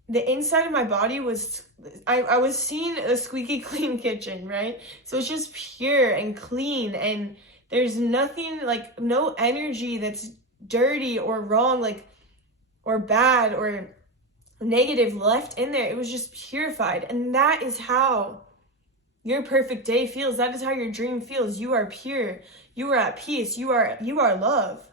the inside of my body was, I was seeing a squeaky clean kitchen, right? So it's just pure and clean, and there's nothing, like, no energy that's dirty or wrong, like, or bad or negative left in there. It was just purified. And that is how your perfect day feels. That is how your dream feels. You are pure. You are at peace. You are love.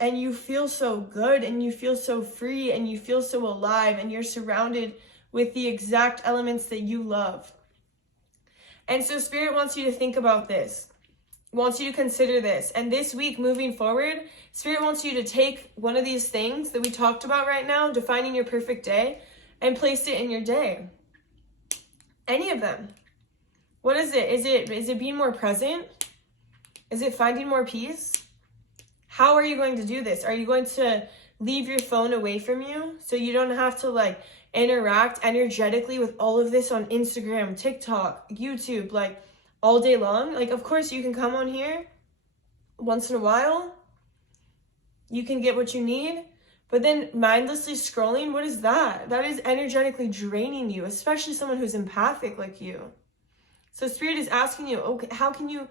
And you feel so good, and you feel so free, and you feel so alive, and you're surrounded with the exact elements that you love. And so Spirit wants you to think about this, wants you to consider this. And this week, moving forward, Spirit wants you to take one of these things that we talked about right now, defining your perfect day, and place it in your day. Any of them. What is it? Is it being more present? Is it finding more peace? How are you going to do this? Are you going to leave your phone away from you so you don't have to, like, interact energetically with all of this on Instagram, TikTok, YouTube, like, all day long? Like, of course you can come on here once in a while. You can get what you need. But then mindlessly scrolling, what is that? That is energetically draining you, especially someone who's empathic like you. So Spirit is asking you, okay, how can you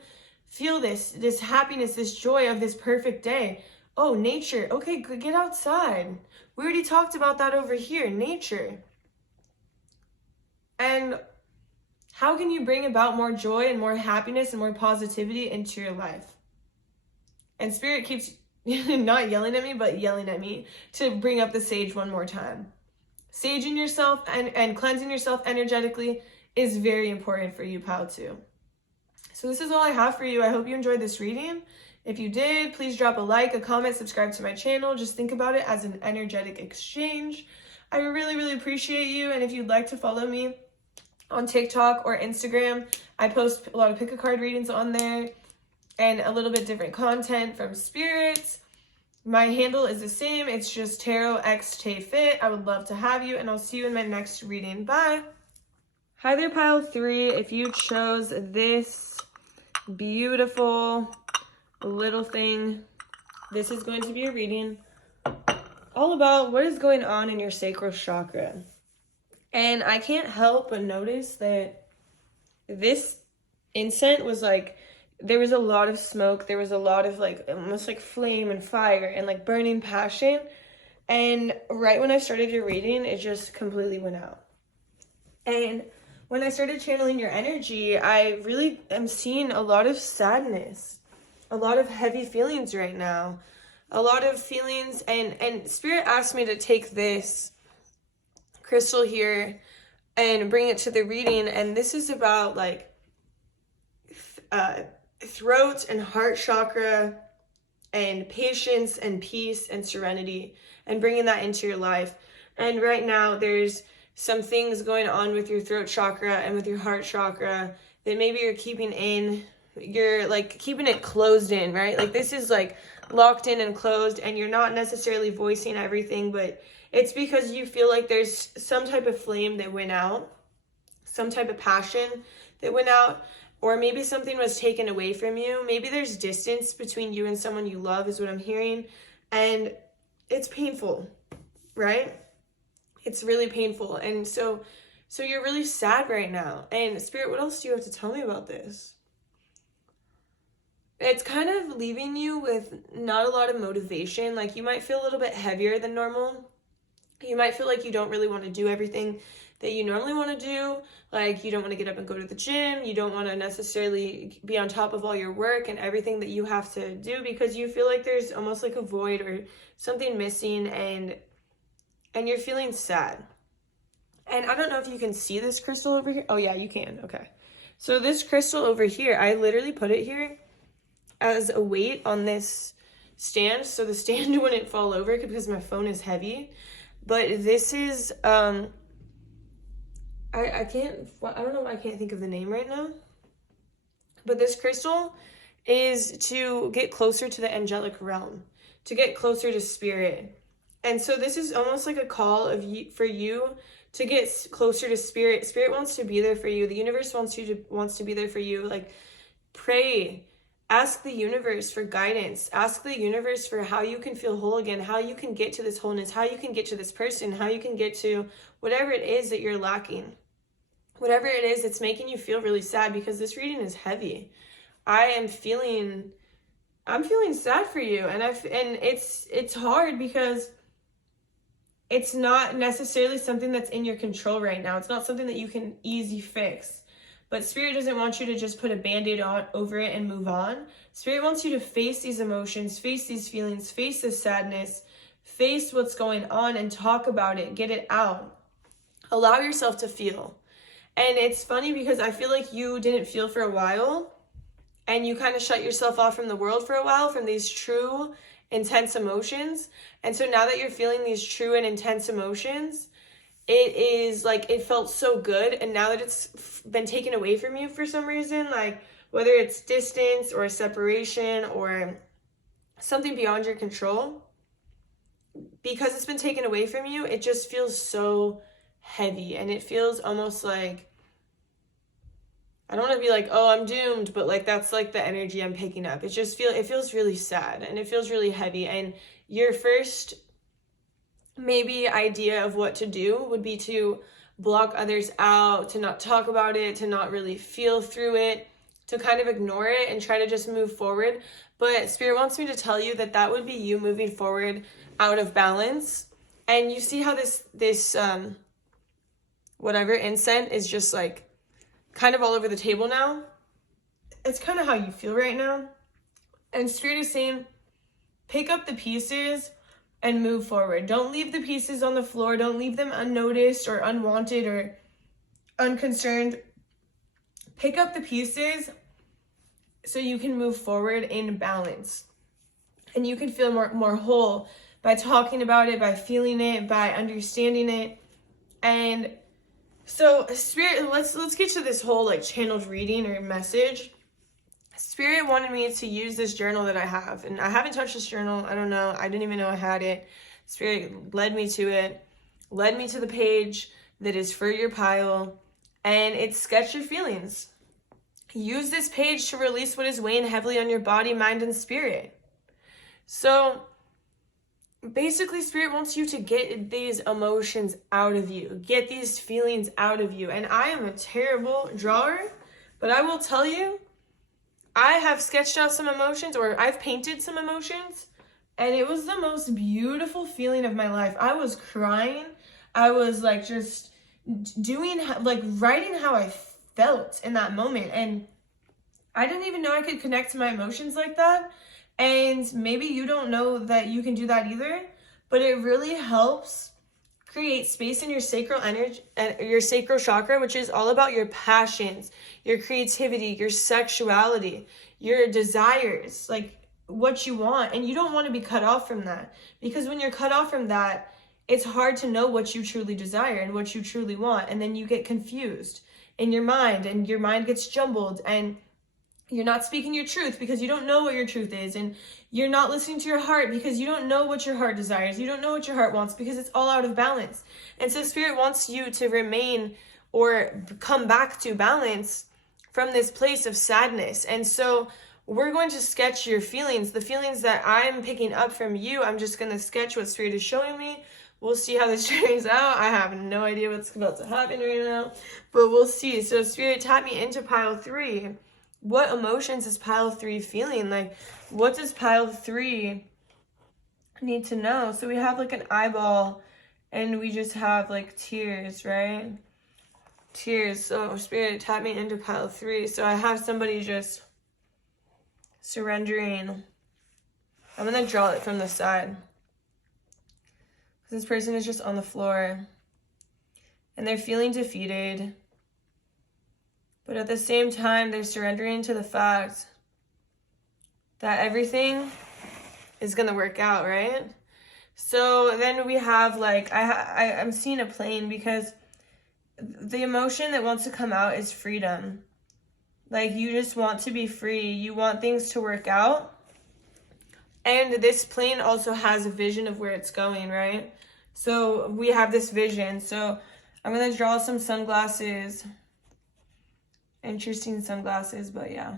feel this happiness, this joy of this perfect day? Oh, nature. Okay, get outside. We already talked about that over here, nature. And how can you bring about more joy and more happiness and more positivity into your life? And Spirit keeps not yelling at me, but yelling at me to bring up the sage one more time. Saging yourself and cleansing yourself energetically is very important for you, pile 2. So this is all I have for you. I hope you enjoyed this reading. If you did, please drop a like, a comment, subscribe to my channel. Just think about it as an energetic exchange. I really, really appreciate you. And if you'd like to follow me on TikTok or Instagram, I post a lot of pick-a-card readings on there and a little bit different content from spirits. My handle is the same. It's just TarotXTayFit. I would love to have you, and I'll see you in my next reading. Bye. Hi there, pile 3. If you chose this beautiful little thing, this is going to be a reading all about what is going on in your sacral chakra. And I can't help but notice that this incense was like, there was a lot of smoke. There was a lot of like, almost like flame and fire and like burning passion. And right when I started your reading, it just completely went out. And when I started channeling your energy, I really am seeing a lot of sadness, a lot of heavy feelings right now, a lot of feelings. And Spirit asked me to take this crystal here and bring it to the reading. And this is about like throat and heart chakra and patience and peace and serenity and bringing that into your life. And right now there's some things going on with your throat chakra and with your heart chakra that maybe you're keeping in, you're like keeping it closed in, right? Like this is like locked in and closed, and you're not necessarily voicing everything, but it's because you feel like there's some type of flame that went out, some type of passion that went out, or maybe something was taken away from you. Maybe there's distance between you and someone you love is what I'm hearing, and it's painful, right? It's really painful. And so you're really sad right now. And Spirit, what else do you have to tell me about this? It's kind of leaving you with not a lot of motivation. Like you might feel a little bit heavier than normal. You might feel like you don't really want to do everything that you normally want to do. Like you don't want to get up and go to the gym. You don't want to necessarily be on top of all your work and everything that you have to do because you feel like there's almost like a void or something missing, and you're feeling sad. And I don't know if you can see this crystal over here. Oh yeah, you can. Okay. So this crystal over here, I literally put it here as a weight on this stand. So the stand wouldn't fall over because my phone is heavy. But this is, I don't know, I can't think of the name right now. But this crystal is to get closer to the angelic realm, to get closer to spirit. And so this is almost like a call for you to get closer to spirit. Spirit wants to be there for you. The universe wants to be there for you. Like pray, ask the universe for guidance. Ask the universe for how you can feel whole again, how you can get to this wholeness, how you can get to this person, how you can get to whatever it is that you're lacking. Whatever it is that's making you feel really sad, because this reading is heavy. I'm feeling sad for you, and it's hard because it's not necessarily something that's in your control right now. It's not something that you can easy fix. But Spirit doesn't want you to just put a Band-Aid on over it and move on. Spirit wants you to face these emotions, face these feelings, face this sadness, face what's going on and talk about it, get it out. Allow yourself to feel. And it's funny because I feel like you didn't feel for a while, and you kind of shut yourself off from the world for a while, from these true, intense emotions. And so now that you're feeling these true and intense emotions, it is like, it felt so good. And now that it's been taken away from you for some reason, like whether it's distance or separation or something beyond your control, because it's been taken away from you, it just feels so heavy. And it feels almost like, I don't want to be like, oh, I'm doomed, but like that's like the energy I'm picking up. It feels really sad, and it feels really heavy. And your first maybe idea of what to do would be to block others out, to not talk about it, to not really feel through it, to kind of ignore it and try to just move forward. But Spirit wants me to tell you that that would be you moving forward out of balance. And you see how this whatever incense is just like kind of all over the table now. It's kind of how you feel right now. And Spirit is saying, pick up the pieces and move forward. Don't leave the pieces on the floor. Don't leave them unnoticed or unwanted or unconcerned. Pick up the pieces so you can move forward in balance. And you can feel more whole by talking about it, by feeling it, by understanding it. And so Spirit, let's get to this whole like channeled reading or message. Spirit wanted me to use this journal that I have, and I haven't touched this journal. I don't know. I didn't even know I had it. Spirit led me to it, led me to the page that is for your pile, and it's sketch your feelings. Use this page to release what is weighing heavily on your body, mind, and spirit. So basically, Spirit wants you to get these emotions out of you, get these feelings out of you. And I am a terrible drawer, but I will tell you, I have sketched out some emotions, or I've painted some emotions, and it was the most beautiful feeling of my life. I was crying. I was like just doing, like writing how I felt in that moment. And I didn't even know I could connect to my emotions like that. And maybe you don't know that you can do that either, but it really helps create space in your sacral energy, your sacral chakra, which is all about your passions, your creativity, your sexuality, your desires, like what you want. And you don't want to be cut off from that, because when you're cut off from that, it's hard to know what you truly desire and what you truly want. And then you get confused in your mind, and your mind gets jumbled, and you're not speaking your truth because you don't know what your truth is, and you're not listening to your heart because you don't know what your heart desires. You don't know what your heart wants because it's all out of balance. And so Spirit wants you to remain or come back to balance from this place of sadness. And so we're going to sketch your feelings, the feelings that I'm picking up from you. I'm just going to sketch what Spirit is showing me. We'll see how this turns out. I have no idea what's about to happen right now, but we'll see. So Spirit, tap me into pile 3. What emotions is pile 3 feeling? Like, what does pile 3 need to know? So we have like an eyeball, and we just have like tears, right? Tears. So Spirit, tap me into pile 3. So I have somebody just surrendering. I'm going to draw it from the side. This person is just on the floor, and they're feeling defeated. But at the same time, they're surrendering to the fact that everything is going to work out, right? So then we have like, I'm seeing a plane, because the emotion that wants to come out is freedom. Like, you just want to be free. You want things to work out. And this plane also has a vision of where it's going, right? So we have this vision. So I'm going to draw some sunglasses. Interesting sunglasses, but yeah.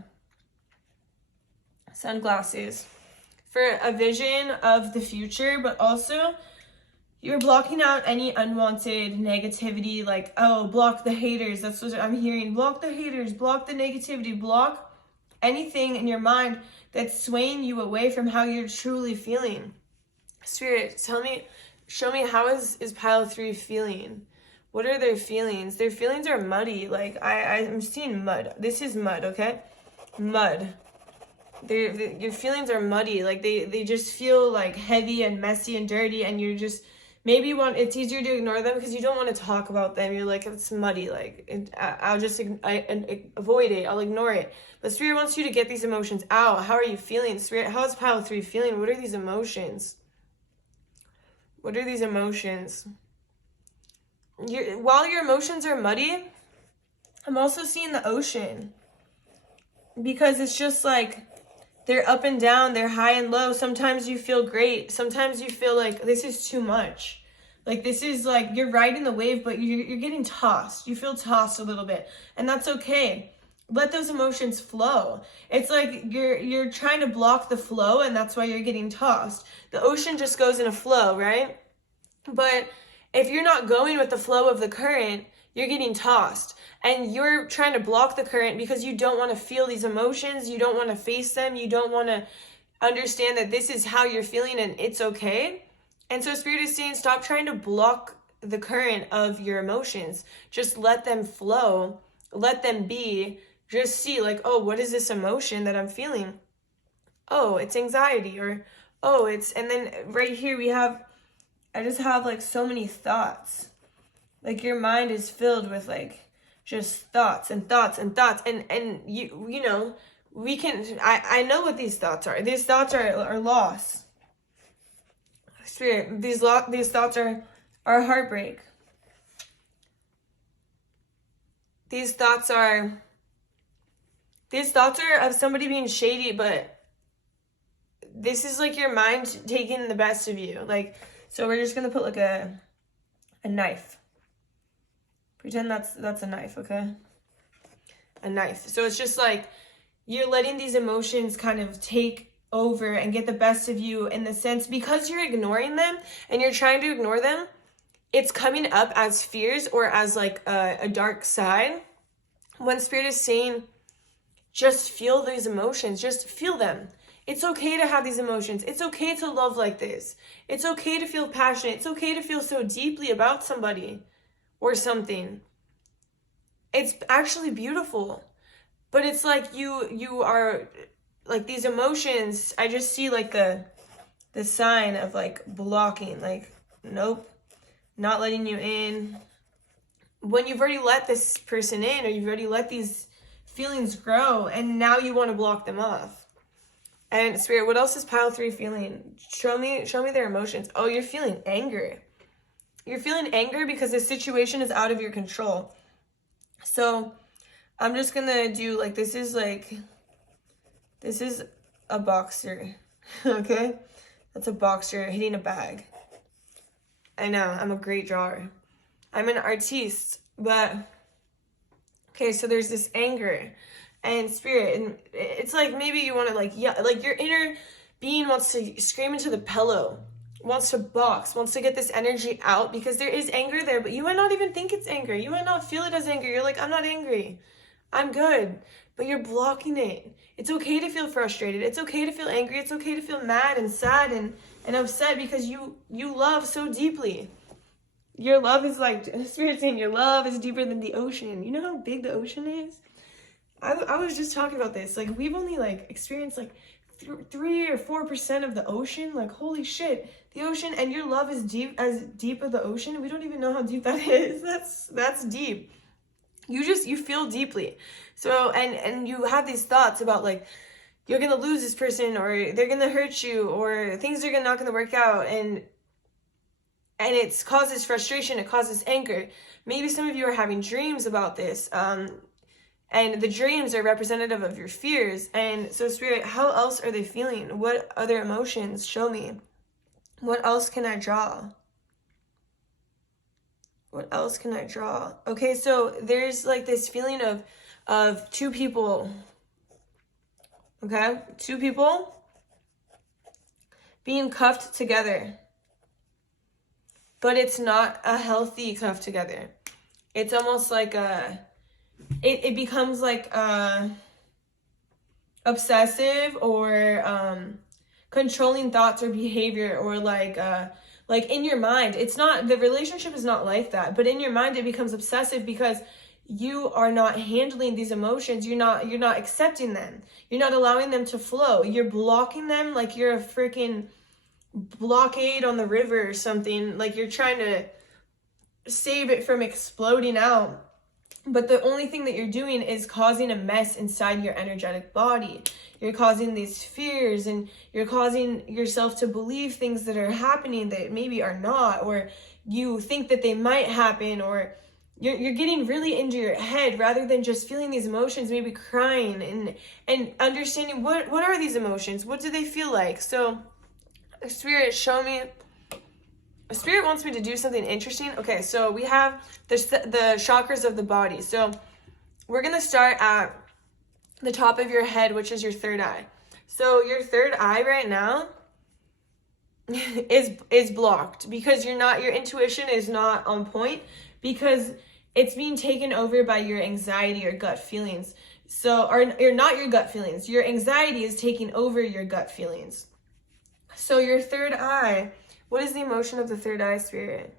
Sunglasses for a vision of the future, but also you're blocking out any unwanted negativity, like, oh, block the haters. That's what I'm hearing. Block the haters, block the negativity, block anything in your mind that's swaying you away from how you're truly feeling. Spirit, show me, how is pile 3 feeling? What are their feelings? Their feelings are muddy. Like, I'm seeing mud. This is mud, okay? Mud. Your feelings are muddy. Like, they just feel like heavy and messy and dirty, and you're just, maybe it's easier to ignore them because you don't want to talk about them. You're like, it's muddy. Like, I'll just avoid it. I'll ignore it. But Spirit wants you to get these emotions out. How are you feeling? Spirit, how is pile 3 feeling? What are these emotions? What are these emotions? While your emotions are muddy, I'm also seeing the ocean, because it's just like they're up and down, they're high and low. Sometimes you feel great. Sometimes you feel like this is too much. Like, this is like you're riding the wave, but you're getting tossed. You feel tossed a little bit, and that's okay. Let those emotions flow. It's like you're trying to block the flow, and that's why you're getting tossed. The ocean just goes in a flow, right? But if you're not going with the flow of the current, you're getting tossed, and you're trying to block the current because you don't want to feel these emotions, you don't want to face them, you don't want to understand that this is how you're feeling and it's okay. And so Spirit is saying, stop trying to block the current of your emotions. Just let them flow, let them be. Just see, like, oh, what is this emotion that I'm feeling? Oh, it's anxiety, or oh, it's, and then right here we have, I just have like so many thoughts. Like your mind is filled with like just thoughts and thoughts and thoughts, and you know, we can, I know what these thoughts are. These thoughts are loss. Spirit, these thoughts are heartbreak. These thoughts are of somebody being shady, but this is like your mind taking the best of you. Like, so we're just gonna put like a knife. Pretend that's a knife, okay? A knife. So it's just like you're letting these emotions kind of take over and get the best of you, in the sense, because you're ignoring them and you're trying to ignore them, it's coming up as fears or as like a dark side. When Spirit is saying, just feel these emotions, just feel them. It's okay to have these emotions. It's okay to love like this. It's okay to feel passionate. It's okay to feel so deeply about somebody or something. It's actually beautiful. But it's like you are, like, these emotions, I just see like the sign of like blocking, like, nope, not letting you in. When you've already let this person in, or you've already let these feelings grow, and now you want to block them off. And Spirit, what else is pile 3 feeling? Show me their emotions. Oh, you're feeling anger. You're feeling anger because the situation is out of your control. So I'm just gonna do like, this is a boxer. Okay, that's a boxer hitting a bag. I know, I'm a great drawer. I'm an artiste, but okay, so there's this anger and Spirit, and it's like maybe you want to like, yeah, like your inner being wants to scream into the pillow, wants to box, wants to get this energy out, because there is anger there, but you might not even think it's anger. You might not feel it as anger. You're like, I'm not angry, I'm good, but you're blocking it. It's okay to feel frustrated. It's okay to feel angry. It's okay to feel mad and sad and upset, because you love so deeply. Your love is like, Spirit's saying your love is deeper than the ocean. You know how big the ocean is? I was just talking about this. Like, we've only like experienced like 3 or 4% of the ocean. Like, holy shit, the ocean, and your love is deep as deep of the ocean. We don't even know how deep that is. That's deep. You feel deeply. So, and you have these thoughts about like, you're gonna lose this person, or they're gonna hurt you, or things are not gonna work out, and it causes frustration, it causes anger. Maybe some of you are having dreams about this, and the dreams are representative of your fears. And so Spirit, how else are they feeling? What other emotions? Show me. What else can I draw? What else can I draw? Okay, so there's like this feeling of 2 people. Okay, 2 people being cuffed together. But it's not a healthy cuff together. It's almost like it becomes like obsessive or controlling thoughts or behavior, or like in your mind. It's not, the relationship is not like that, but in your mind it becomes obsessive because you are not handling these emotions. You're not accepting them. You're not allowing them to flow. You're blocking them like you're a freaking blockade on the river or something. Like you're trying to save it from exploding out, but the only thing that you're doing is causing a mess inside your energetic body. You're causing these fears, and you're causing yourself to believe things that are happening that maybe are not, or you think that they might happen, or you're getting really into your head rather than just feeling these emotions, maybe crying and understanding what are these emotions, what do they feel like. So Spirit, show me. Spirit wants me to do something interesting. Okay, so we have the chakras of the body. So we're going to start at the top of your head, which is your third eye. So your third eye right now is blocked because your intuition is not on point, because it's being taken over by your anxiety or gut feelings. So, or not your gut feelings. Your anxiety is taking over your gut feelings. So your third eye, what is the emotion of the third eye, Spirit?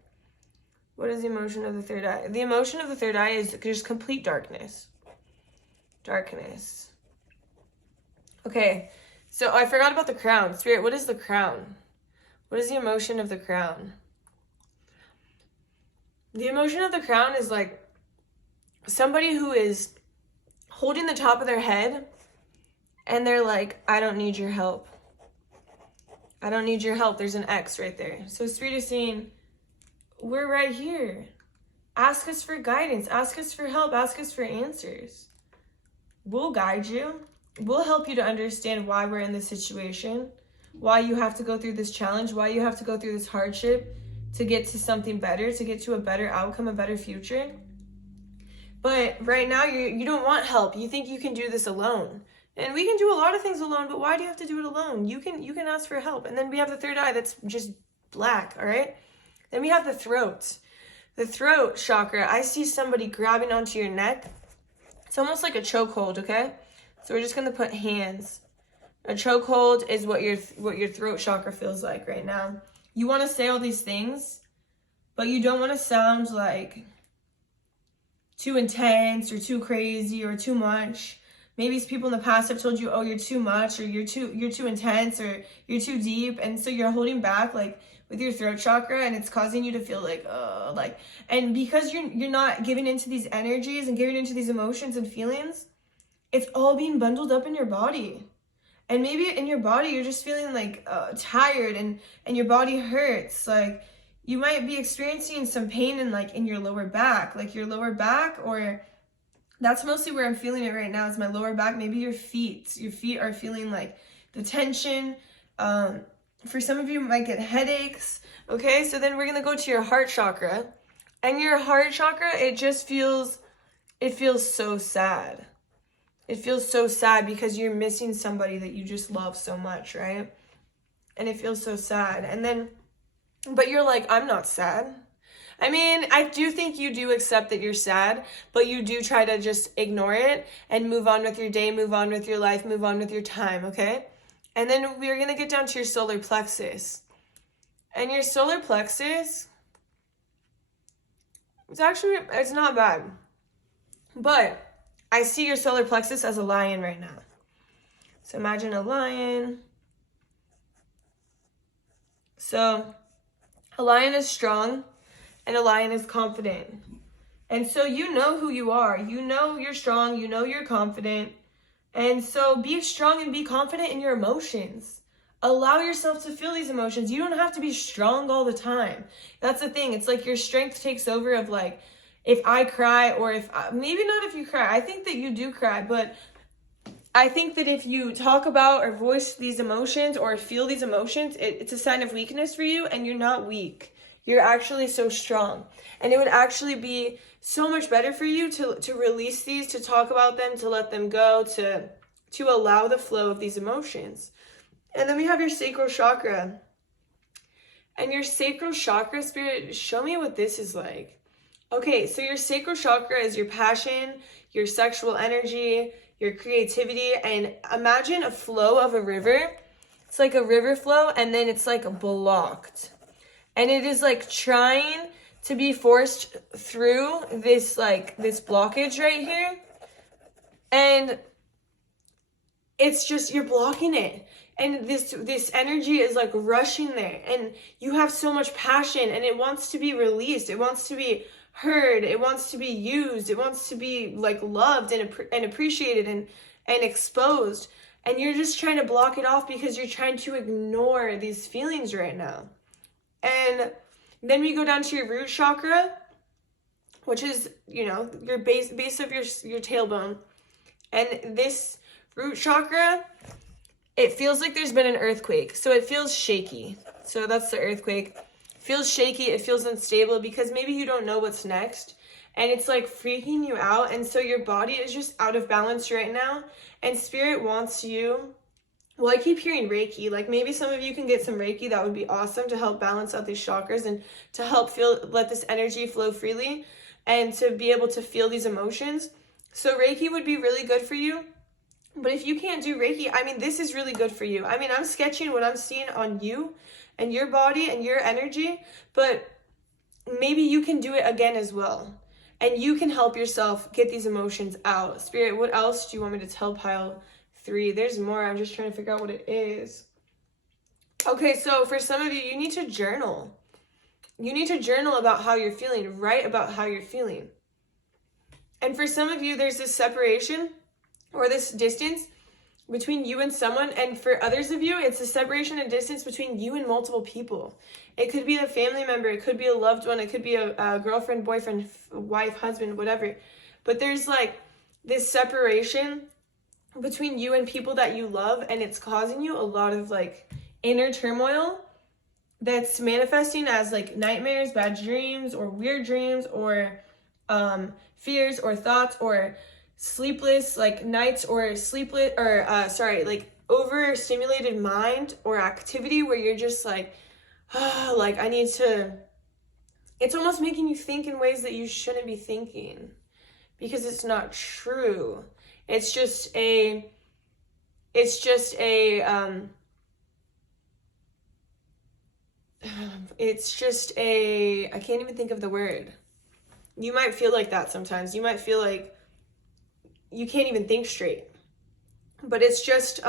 What is the emotion of the third eye? The emotion of the third eye is just complete darkness. Darkness. Okay, so I forgot about the crown. Spirit, what is the crown? What is the emotion of the crown? The emotion of the crown is like somebody who is holding the top of their head and they're like, I don't need your help. I don't need your help. There's an X right there. So Spirit is saying, we're right here. Ask us for guidance. Ask us for help. Ask us for answers. We'll guide you. We'll help you to understand why we're in this situation, why you have to go through this challenge, why you have to go through this hardship to get to something better, to get to a better outcome, a better future. But right now, you don't want help. You think you can do this alone. And we can do a lot of things alone, but why do you have to do it alone? You can ask for help. And then we have the third eye that's just black, all right? Then we have the throat. The throat chakra, I see somebody grabbing onto your neck. It's almost like a chokehold, okay? So we're just going to put hands. A chokehold is what your throat chakra feels like right now. You want to say all these things, but you don't want to sound like too intense or too crazy or too much. Maybe people in the past have told you, oh, you're too much, or you're too intense, or you're too deep, and so you're holding back like with your throat chakra, and it's causing you to feel like, and because you're not giving into these energies and giving into these emotions and feelings, it's all being bundled up in your body. And maybe in your body, you're just feeling like tired and your body hurts. Like you might be experiencing some pain in your lower back, or that's mostly where I'm feeling it right now is my lower back. Maybe your feet are feeling like the tension. For some of you, it might get headaches. Okay, so then we're going to go to your heart chakra. And your heart chakra, it feels so sad. It feels so sad because you're missing somebody that you just love so much, right? And it feels so sad. And then, but you're like, I'm not sad. I mean, I do think you do accept that you're sad, but you do try to just ignore it and move on with your day, move on with your life, move on with your time, okay? And then we're going to get down to your solar plexus. And your solar plexus, it's not bad. But I see your solar plexus as a lion right now. So imagine a lion. So a lion is strong and a lion is confident. And so you know who you are. You know you're strong. You know you're confident. And so be strong and be confident in your emotions. Allow yourself to feel these emotions. You don't have to be strong all the time. That's the thing. It's like your strength takes over of like, if I cry or maybe not if you cry. I think that you do cry, but I think that if you talk about or voice these emotions or feel these emotions, it's a sign of weakness for you, and you're not weak. You're actually so strong. And it would actually be so much better for you to release these, to talk about them, to let them go, to allow the flow of these emotions. And then we have your sacral chakra. And your sacral chakra, Spirit, show me what this is like. Okay, so your sacral chakra is your passion, your sexual energy, your creativity, and imagine a flow of a river. It's like a river flow, and then it's like blocked. And it is like trying to be forced through this blockage right here. And it's just, you're blocking it. And this energy is like rushing there. And you have so much passion, and it wants to be released. It wants to be heard. It wants to be used. It wants to be like loved and appreciated and exposed. And you're just trying to block it off because you're trying to ignore these feelings right now. And then we go down to your root chakra, which is, your base of your tailbone. And this root chakra, it feels like there's been an earthquake. So it feels shaky. So that's the earthquake. It feels shaky. It feels unstable because maybe you don't know what's next. And it's like freaking you out. And so your body is just out of balance right now. And Spirit wants you. Well, I keep hearing Reiki. Like maybe some of you can get some Reiki. That would be awesome to help balance out these chakras and to help let this energy flow freely. and to be able to feel these emotions. So Reiki would be really good for you. But if you can't do Reiki, I mean, this is really good for you. I mean, I'm sketching what I'm seeing on you and your body and your energy, but maybe you can do it again as well. And you can help yourself get these emotions out. Spirit, what else do you want me to tell pile 3? There's more. I'm just trying to figure out what it is. Okay, so for some of you, you need to journal. You need to journal about how you're feeling. Write about how you're feeling. And for some of you, there's this separation or this distance between you and someone, and for others of you, it's a separation and distance between you and multiple people. It could be a family member, it could be a loved one, it could be a girlfriend, boyfriend, wife, husband, whatever. But there's like this separation between you and people that you love, and it's causing you a lot of like inner turmoil that's manifesting as like nightmares, bad dreams, or weird dreams, or fears or thoughts, or sleepless like nights, or sleepless or like overstimulated mind or activity where you're just like, oh, like I need to, it's almost making you think in ways that you shouldn't be thinking because it's not true. It's just a I can't even think of the word. You might feel like that sometimes. You might feel like you can't even think straight. But it's just,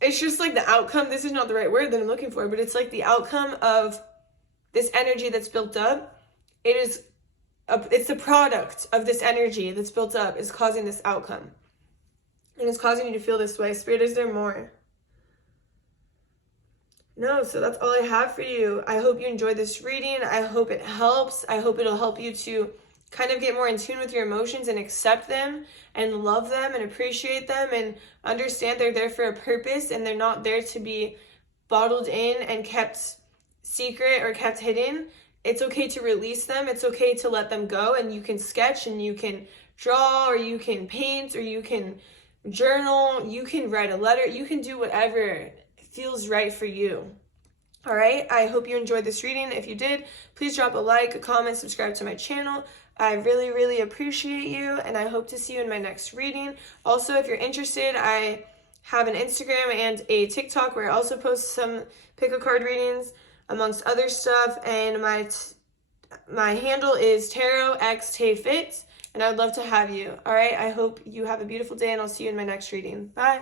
it's just like the outcome. This is not the right word that I'm looking for, but it's like the outcome of this energy that's built up. It's the product of this energy that's built up is causing this outcome. And it's causing you to feel this way. Spirit, is there more? No, so that's all I have for you. I hope you enjoyed this reading. I hope it helps. I hope it'll help you to kind of get more in tune with your emotions and accept them and love them and appreciate them and understand they're there for a purpose and they're not there to be bottled in and kept secret or kept hidden. It's okay to release them. It's okay to let them go, and you can sketch and you can draw, or you can paint, or you can journal, you can write a letter, you can do whatever feels right for you. All right, I hope you enjoyed this reading. If you did, please drop a like, a comment, subscribe to my channel. I really, really appreciate you, and I hope to see you in my next reading. Also, if you're interested, I have an Instagram and a TikTok where I also post some pick a card readings amongst other stuff, and my handle is TarotXTayFit, and I would love to have you. All right, I hope you have a beautiful day, and I'll see you in my next reading. Bye.